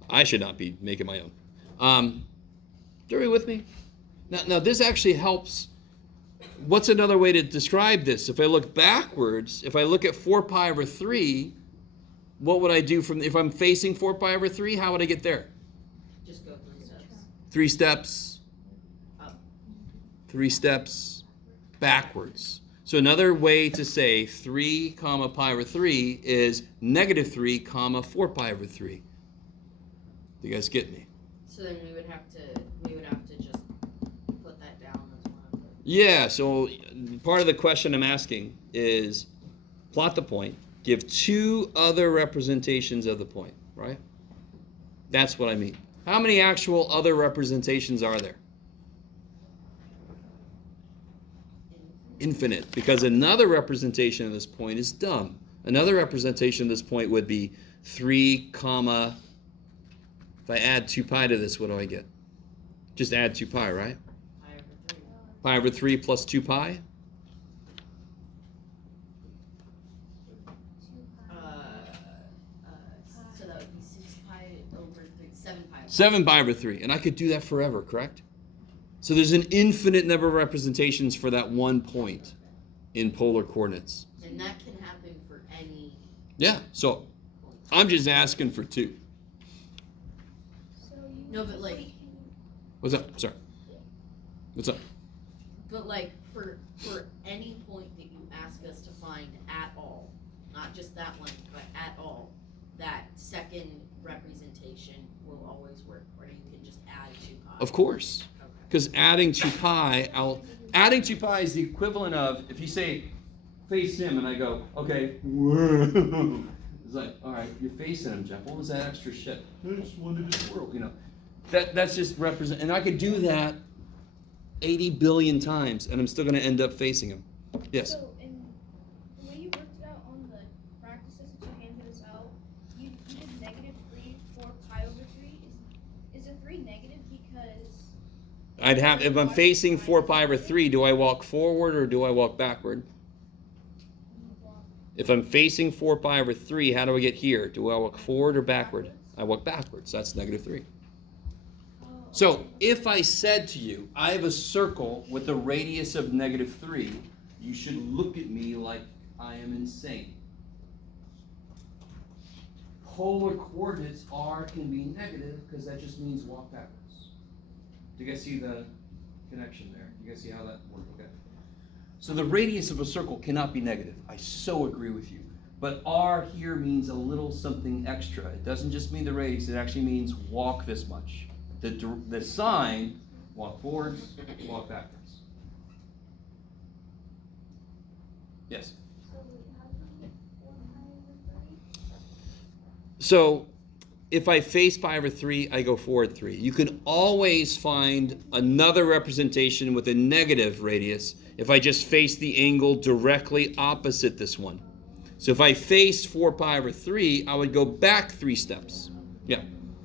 I should not be making my own. Are you with me? Now, this actually helps. What's another way to describe this? If I look backwards, if I look at 4 pi over 3, what would I do from, if I'm facing 4 pi over 3, how would I get there? just go 3 steps. 3 steps, Up. 3 steps, backwards. So another way to say 3 comma pi over 3 is negative 3 comma 4 pi over 3. Do you guys get me? So then we would have to just put that down as one of the. Yeah, so part of the question I'm asking is plot the point, give 2 other representations of the point, right? That's what I mean. How many actual other representations are there? Infinite, because another representation of this point is dumb. Another representation of this point would be 3 comma, if I add 2 pi to this, what do I get? Just add 2 pi, right? Pi over 3. Pi over 3 plus 2 pi? 2 pi. So that would be 6 pi over 3, 7 pi. 7 pi over 3. And I could do that forever, correct? So there's an infinite number of representations for that one point in polar coordinates. And that can happen for any Yeah, so point. I'm just asking for 2. So you No, but like- wait, can you- What's up? Sorry. What's up? But like for any point that you ask us to find at all, not just that one, but at all, that second representation will always work, or you can just add 2 pi. Of course. Okay. Because adding 2 pi, adding 2 pi is the equivalent of, if you say, face him, and I go, okay, it's like, all right, you're facing him, Jeff. What was that extra shit? I just wanted to swirl, you know. That's just represent, and I could do that 80 billion times, and I'm still going to end up facing him. Yes. So, in the way you worked it out on the practices that you handed us out, you did negative 3 4 pi over 3. Is a 3 negative because I'd have, if I'm facing 4 pi over 3, do I walk forward or do I walk backward? you walk If I'm facing 4 pi over 3, how do I get here? Do I walk forward or backward? I walk backwards. That's negative 3. So if I said to you, I have a circle with a radius of negative 3, you should look at me like I am insane. Polar coordinates can be negative because that just means walk backwards. Do you guys see the connection there? Do you guys see how that works? Okay. So the radius of a circle cannot be negative. I so agree with you. But r here means a little something extra. It doesn't just mean the radius, it actually means the this much. The sign, walk forwards, walk backwards. Yes? so wait, how do you get 4 pi over 3? So if I face pi over 3, I go forward 3. You can always find another representation with a negative radius if I just face the angle directly opposite this one. So if I face 4 pi over 3, I would go back 3 steps. Yeah.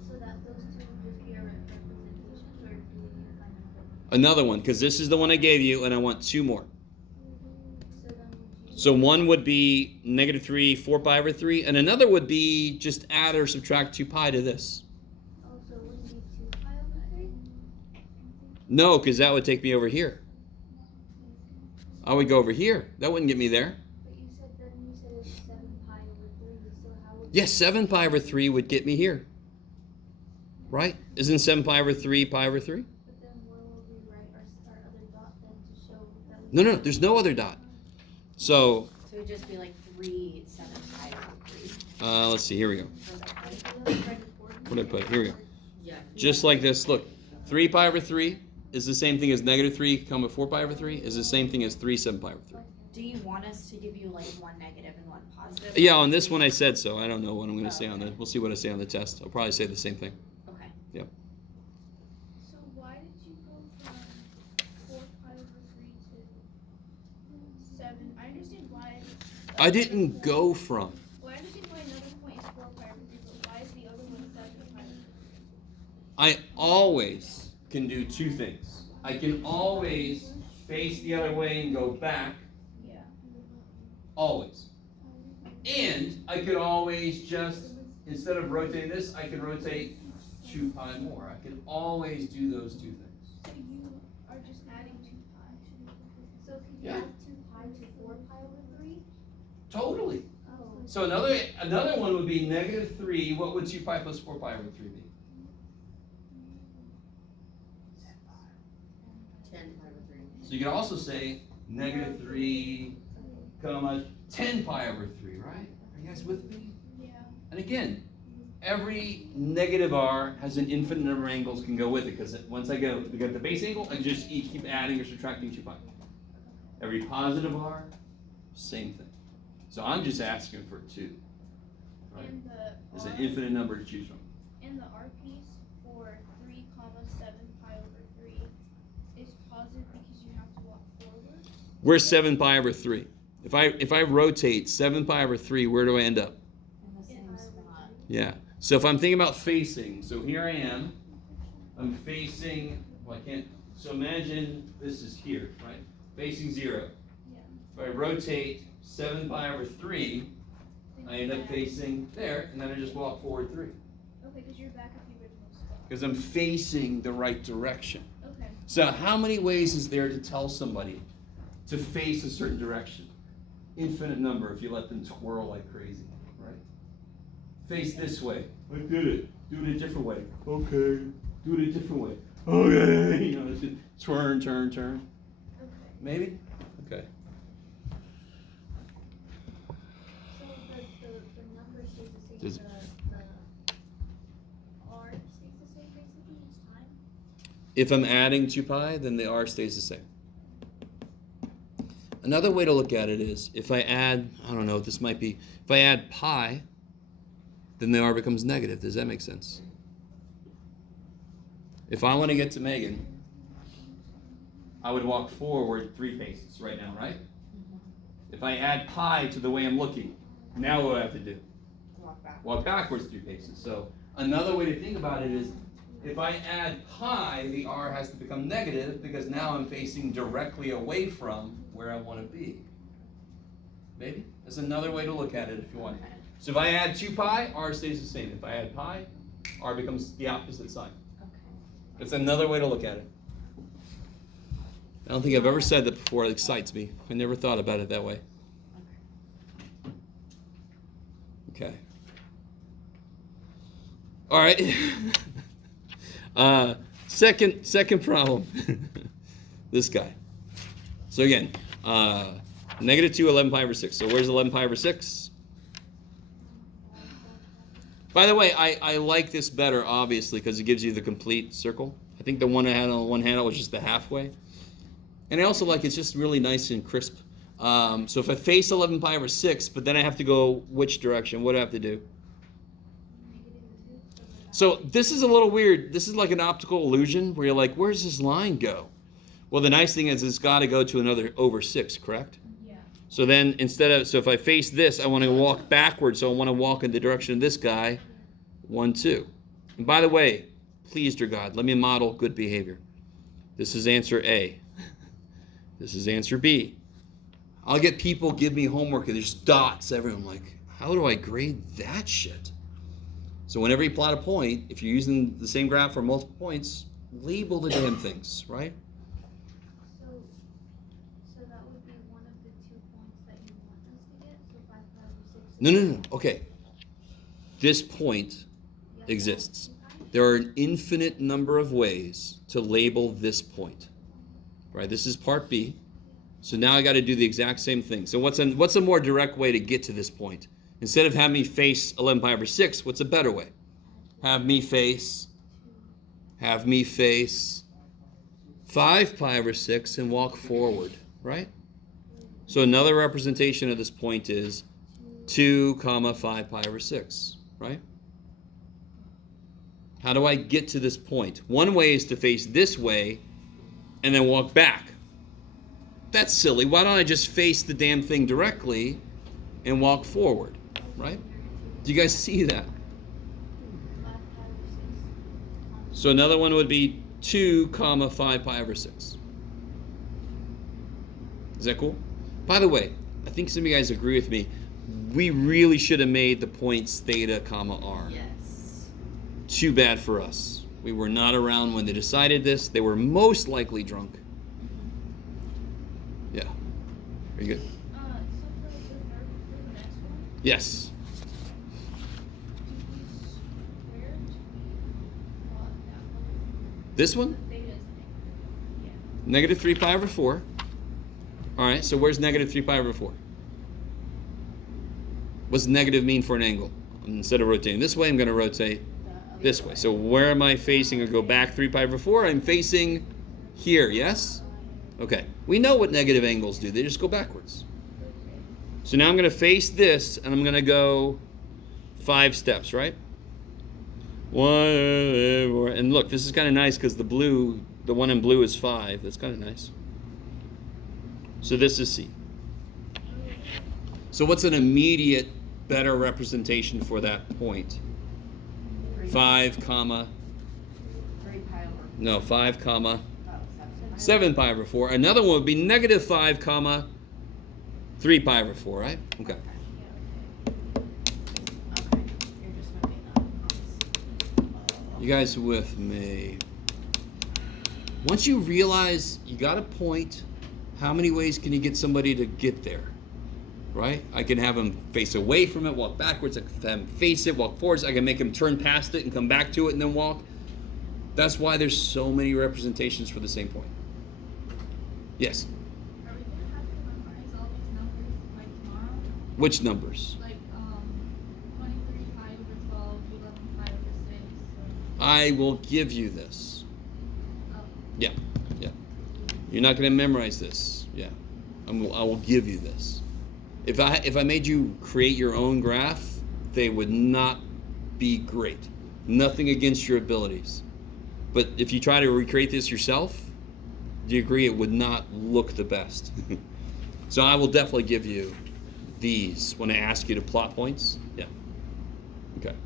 So that those 2 would just be our representations, or do we need to find another? Another one, because this is the one I gave you, and I want 2 more. So then would you So one would be negative 3, 4 pi over 3, and another would be just add or subtract 2 pi to this. oh, so it wouldn't be 2 pi over 3? No, because that would take me over here. I would go over here. That wouldn't get me there. But you said it's 7 pi over 3, so how would Yes, 7 pi over 3 would get me here. Right? Isn't 7 pi over 3 pi over 3? But then where will we write our other dot then to show that we No, there's no other dot. So, So it would just be like 3 7 pi over 3. let's see. Here we go. Was that right? What did I put? Here we go. Yeah. Just like this. Look, 3 pi over 3 is the same thing as negative 3 comma 4 pi over 3 is the same thing as 3 7 pi over 3. do you want us to give you like one negative and one positive? Yeah, on this one I said so. I don't know what I'm going to say on the. We'll see what I say on the test. I'll probably say the same thing. Okay. So why did you go from 4 pi over 3 to 7? I understand why. I didn't go from. Well, I understand why another point is 4 pi over 3, but why is the other one 7 pi over 3? I always can do two things. I can always face the other way and go back. Yeah. Always. And I could always just, instead of rotating this, I could rotate 2 pi more. I can always do those two things. So you are just adding 2 pi. So could you Yeah. add 2 pi to 4 pi over 3? Totally. Oh. So another one would be negative 3. What would 2 pi plus 4 pi over 3 be? 10 pi over 3. So you could also say negative 3, comma, 10 pi over 3, right? Are you guys with me? Yeah. And again, every negative r has an infinite number of angles can go with it, because once I get the base angle, I can just keep adding or subtracting 2 pi. Every positive r, same thing. So I'm just asking for 2. Right? And There's an infinite number to choose from. and the R piece for 3 comma 7 pi over 3 is positive because you have to walk forward. Where's 7 pi over 3? If I rotate 7 pi over 3, where do I end up? In the same spot. Yeah. So if I'm thinking about facing, so here I am. I'm facing, well, I can't, so imagine this is here, right? Facing 0. Yeah. If I rotate 7 pi over 3, I end up facing there, and then I just walk forward 3. Okay, because you're back at the original spot. Because I'm facing the right direction. Okay. So how many ways is there to tell somebody to face a certain direction? Infinite number if you let them twirl like crazy, right? Face this way. I did it. Do it a different way. Okay. Do it a different way. Okay. You know, it's just turn. Okay. Maybe? Okay. So the number stays the same. Does- The R stays the same basically each time. If I'm adding 2 pi, then the r stays the same. Another way to look at it is, if I add, I don't know, this might be, if I add pi, then the r becomes negative. Does that make sense? If I want to get to Megan, I would walk forward 3 paces right now, right? If I add pi to the way I'm looking, now what do I have to do? Walk back. Walk backwards 3 paces. So another way to think about it is, if I add pi, the r has to become negative because now I'm facing directly away from where I want to be. Maybe? That's another way to look at it if you want. Okay. So if I add 2 pi, r stays the same. If I add pi, r becomes the opposite sign. Okay. That's another way to look at it. I don't think I've ever said that before. It excites me. I never thought about it that way. Okay. All right. Second problem. This guy. So again, negative 2, 11 pi over 6. So where's 11 pi over 6? By the way, I like this better, obviously, because it gives you the complete circle. I think the one I had on one handle was just the halfway. And I also like it's just really nice and crisp. So if I face 11 pi over 6, but then I have to go which direction? What do I have to do? So this is a little weird. This is like an optical illusion where you're like, where's this line go? Well, the nice thing is it's got to go to another over 6, correct? Yeah. So then so if I face this, I want to walk backwards. So I want to walk in the direction of this guy, 1, 2. And by the way, please, dear God, let me model good behavior. This is answer A. This is answer B. I'll get people give me homework and there's dots everywhere. I'm like, how do I grade that shit? So whenever you plot a point, if you're using the same graph for multiple points, label the damn things, right? So that would be one of the 2 points that you want us to get. So 5 pi over 6. No. Okay. This point exists. There are an infinite number of ways to label this point. Right? This is part B. So now I got to do the exact same thing. So what's a more direct way to get to this point? Instead of having me face 11 pi over 6, what's a better way? Have me face 5 pi over 6 and walk forward, right? So another representation of this point is 2 comma 5 pi over 6, right? How do I get to this point? One way is to face this way and then walk back. That's silly. Why don't I just face the damn thing directly and walk forward, right? Do you guys see that? 5 pi over 6. So another one would be 2 comma 5 pi over 6. Is that cool? By the way, I think some of you guys agree with me. We really should have made the points theta comma r. Yes. Too bad for us. We were not around when they decided this. They were most likely drunk. Yeah. Are you good? So for the next one, Yes. do we square to that one? This one? The theta is negative. Negative 3 pi over 4. All right, so where's negative 3 pi over 4? What's negative mean for an angle? Instead of rotating this way, I'm going to rotate this way. So where am I facing? I go back 3 pi over 4. I'm facing here, yes? Okay. We know what negative angles do. They just go backwards. So now I'm going to face this, and I'm going to go 5 steps, right? 1, and look, this is kind of nice because the one in blue is 5. That's kind of nice. So this is C. So what's an immediate better representation for that point? 5 comma, 3 pi over, 5 comma, oh, 7. 7 pi over 4. Another one would be negative 5 comma, 3 pi over 4, right? Okay. Okay, you're just moving that. You guys with me? Once you realize you got a point, how many ways can you get somebody to get there? Right? I can have them face away from it, walk backwards. I can have them face it, walk forwards. I can make them turn past it and come back to it and then walk. That's why there's so many representations for the same point. Yes? Are we gonna have to memorize all these numbers like tomorrow? Which numbers? Like 23 pi over 12, 11 pi over 6. I will give you this. Oh. Yeah. You're not going to memorize this. Yeah. I will give you this. If I made you create your own graph, they would not be great. Nothing against your abilities. But if you try to recreate this yourself, do you agree it would not look the best? So I will definitely give you these when I ask you to plot points. Yeah. Okay.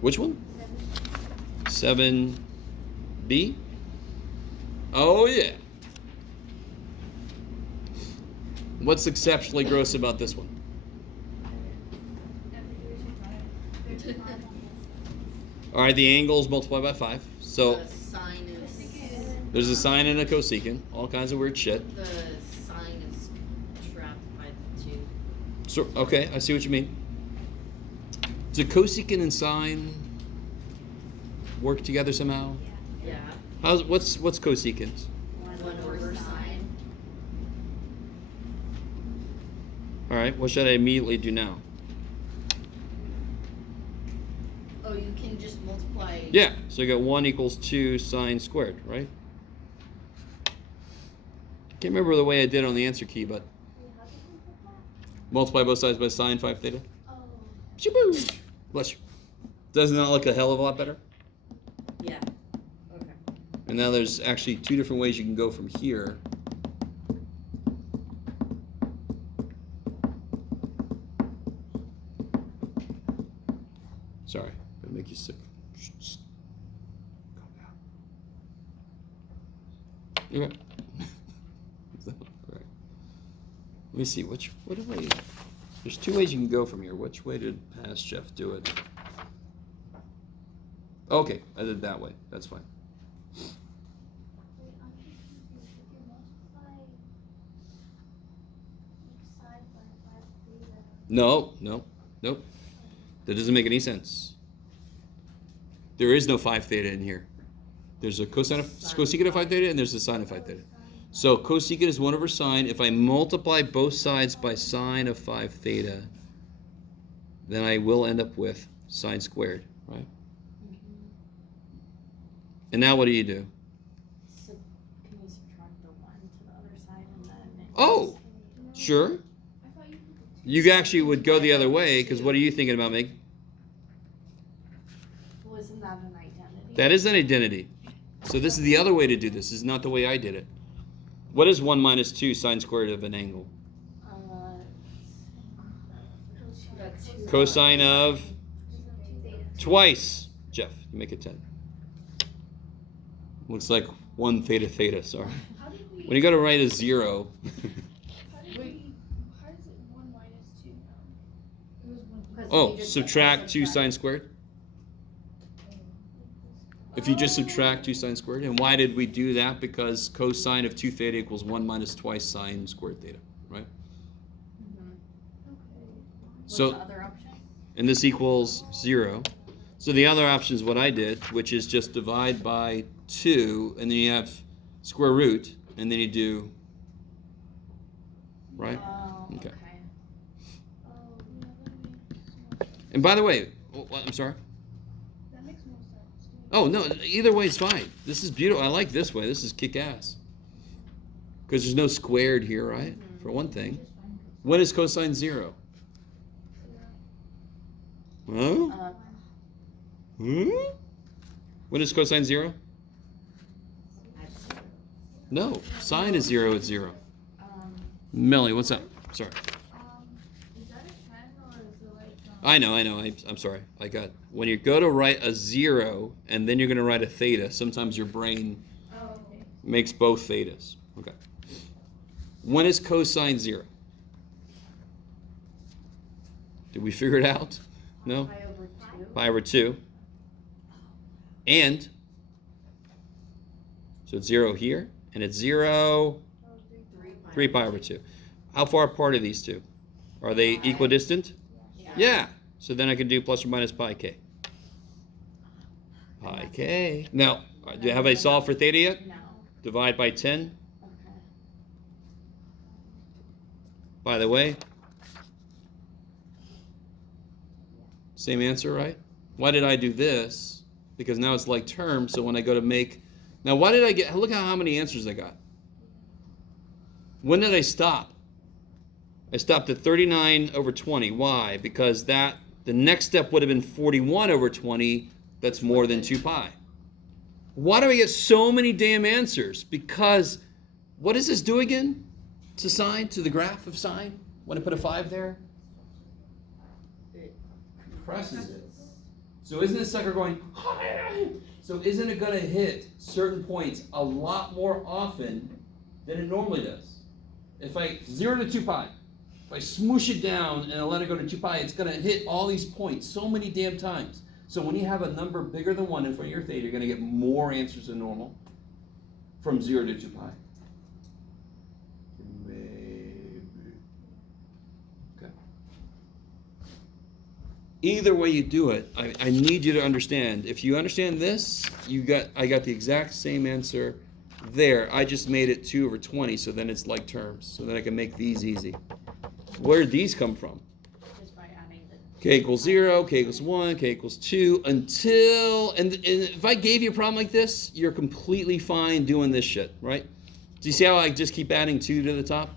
Which one? 7B? Oh, yeah. What's exceptionally gross about this one? All right, the angles multiplied by 5. So The sine is, there's a sine and a cosecant, all kinds of weird shit. the sine is trapped by the 2. So, okay, I see what you mean. Does cosecant and sine work together somehow? Yeah. What's cosecant? 1 over sine. All right, what should I immediately do now? Oh, you can just multiply. Yeah, so you got 1 equals 2 sine squared, right? Can't remember the way I did on the answer key, but How did we put that? multiply both sides by sine 5 theta. Oh. Shoo-boo! Bless you. Doesn't that look a hell of a lot better? Yeah. Okay. And now there's actually 2 different ways you can go from here. Sorry, gonna make you sick. Shh. Calm down. Okay. All right. Let me see. What do I? There's 2 ways you can go from here. Which way did past Jeff do it? Okay, I did that way. That's fine. Wait, I'm confused. If you multiply each side by 5 theta. Nope. That doesn't make any sense. There is no 5 theta in here. There's a cosecant of 5 theta and there's a sine of 5 theta. So cosecant is 1 over sine. If I multiply both sides by sine of 5 theta, then I will end up with sine squared, right? And now what do you do? So, can you subtract the 1 to the other side and then? Oh, sure. You actually would go the other way, because what are you thinking about, Meg? Wasn't that an identity? That is an identity. So this is the other way to do this. This is not the way I did it. What is 1 minus 2 sine squared of an angle? That's two. Cosine of twice. Jeff, make it 10. Looks like 1 theta theta, sorry. When you go to write a 0, How does it 1 minus 2 now? Because oh, you just subtract 2 sine squared? If you just subtract 2 sine squared. And why did we do that? Because cosine of 2 theta equals 1 minus twice sine squared theta, right? What's So, the other option? and this equals 0. So the other option is what I did, which is just divide by 2, and then you have square root, and then you do, right? Oh, Okay. okay. Oh, yeah, that makes more sense. And by the way, I'm sorry? That makes more sense. Oh, no, either way is fine. This is beautiful. I like this way. This is kick-ass. Because there's no squared here, right? For one thing. When is cosine 0? Huh? When is cosine 0? No, sine is 0 at 0. Melly, what's up? Sorry. Is that a 10 or is it like? I know. I'm sorry. When you go to write a 0 and then you're going to write a theta, sometimes your brain Oh, okay. makes both thetas. Okay. When is cosine 0? Did we figure it out? No? Pi over 2. Pi over 2. And, so it's 0 here, and it's 0, 3 pi over 2. How far apart are these two? Are they equidistant? Yeah. So then I can do plus or minus pi k. Pi k. Now, have I solved for theta yet? No. Divide by 10. Okay. By the way, same answer, right? Why did I do this? Because now it's like terms, so when I go to make... Now, why did I get... Look at how many answers I got. When did I stop? I stopped at 39 over 20. Why? Because the next step would have been 41 over 20. That's more than 2 pi. Why do I get so many damn answers? Because what does this do again? To sine, to the graph of sine? When I put a 5 there? It Presses it. So isn't this sucker going, so isn't it going to hit certain points a lot more often than it normally does? If I 0 to 2 pi, if I smoosh it down and I let it go to 2 pi, it's going to hit all these points so many damn times. So when you have a number bigger than 1 in front of your theta, you're going to get more answers than normal from 0 to 2 pi. Okay. Either way you do it, I need you to understand. If you understand this, I got the exact same answer there. I just made it 2 over 20, so then it's like terms. So then I can make these easy. Where did these come from? Just by adding the... K equals 0, K equals 1, K equals 2, until... And if I gave you a problem like this, you're completely fine doing this shit, right? Do you see how I just keep adding 2 to the top?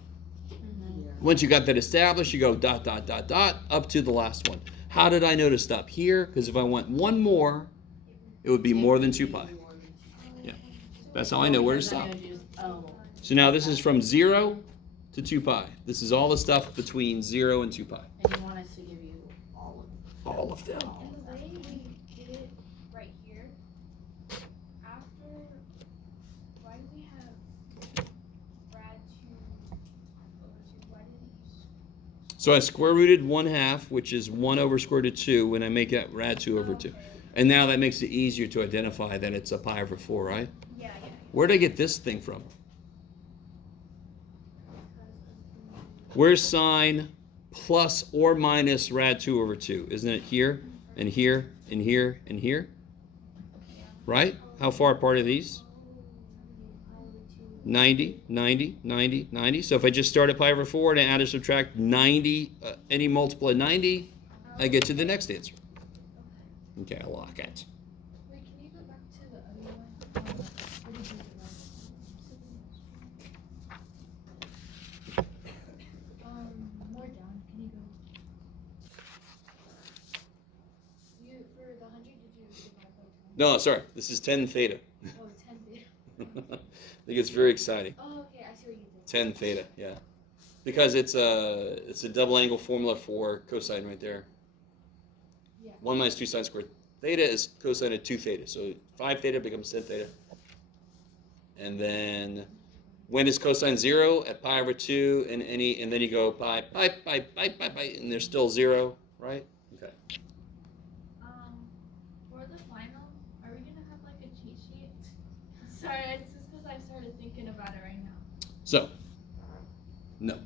Once you got that established, you go dot, dot, dot, dot, up to the last one. How did I know to stop here? Because if I want one more, it would be more than 2 pi. Yeah, that's how I know where to stop. Oh. So now this is from 0 to 2 pi. This is all the stuff between 0 and 2 pi. And you want us to give you all of All of them. And the way we did it right here, after, why do we have Brad 2 over 2? Why did he use? So I square rooted 1/2, which is 1 over square root of 2, when I make that rad 2 over 2. And now that makes it easier to identify that it's a pi over 4, right? Yeah. Where did I get this thing from? Where's sine plus or minus rad 2 over 2? Isn't it here, and here, and here, and here? Right? How far apart are these? 90, 90, 90, 90. So if I just start at pi over 4 and I add or subtract 90, any multiple of 90, I get to the next answer. Okay, I lock it. Wait, can you go back to the other one? What did you do? No, sorry. This is 10 theta. Oh, 10 theta. I think it's very exciting. Oh, okay, I see what you did. 10 theta, yeah. Because it's a double angle formula for cosine right there. Yeah. 1 minus 2 sine squared theta is cosine of 2 theta. So 5 theta becomes 10 theta. And then when is cosine 0? At pi over 2 and then you go pi, and there's still 0, right? Okay. For the final, are we gonna have like a cheat sheet? Sorry, it's just because I started thinking about it right now. So, no.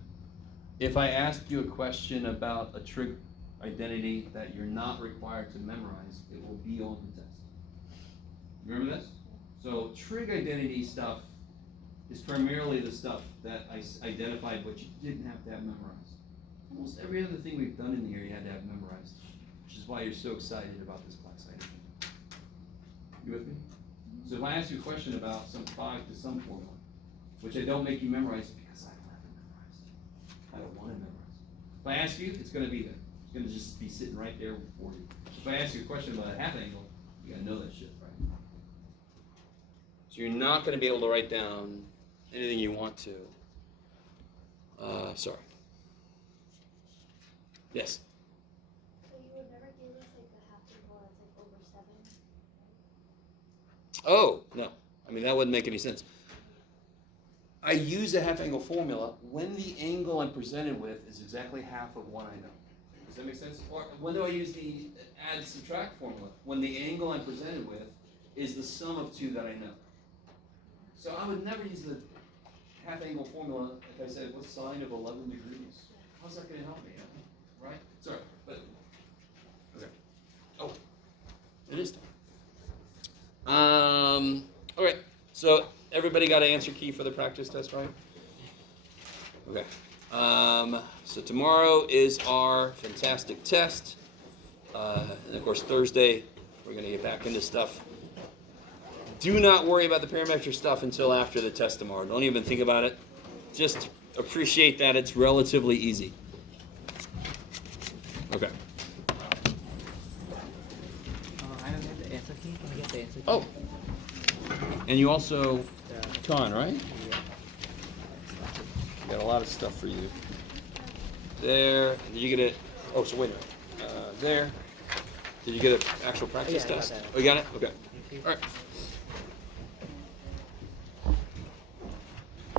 If I ask you a question about a trig identity that you're not required to memorize, it will be on the test. Remember this? So trig identity stuff is primarily the stuff that I identified what you didn't have to have memorized. Almost every other thing we've done in here you had to have memorized, which is why you're so excited about this class. I think. You with me? So if I ask you a question about some 5 to some formula, which I don't make you memorize because I don't have it memorized. I don't want it memorized. If I ask you, it's going to be there. It's going to just be sitting right there before you. If I ask you a question about a half angle, you got to know that shit, right? So you're not going to be able to write down anything you want to. Sorry. Yes? So you would never give us like a half angle that's like over 7? Oh, no. I mean, that wouldn't make any sense. I use a half angle formula when the angle I'm presented with is exactly half of one I know. Does that make sense? Or when do I use the add subtract formula? When the angle I'm presented with is the sum of 2 that I know. So I would never use the half angle formula if I said, what's sine of 11 degrees? How's that going to help me? Right? Sorry, but, okay. Oh, it is time. All right, so everybody got an answer key for the practice test, right? Okay. So tomorrow is our fantastic test. And of course, Thursday, we're going to get back into stuff. Do not worry about the parametric stuff until after the test tomorrow. Don't even think about it. Just appreciate that it's relatively easy. Okay. I don't have the answer key. Can I get the answer key? Oh. And you also, Con, right? Yeah. Got a lot of stuff for you. There. Did you get it? Oh, so wait a minute. There. Did you get an actual practice Yeah, I got test? that. Oh, you got it? Okay. Thank you. All right.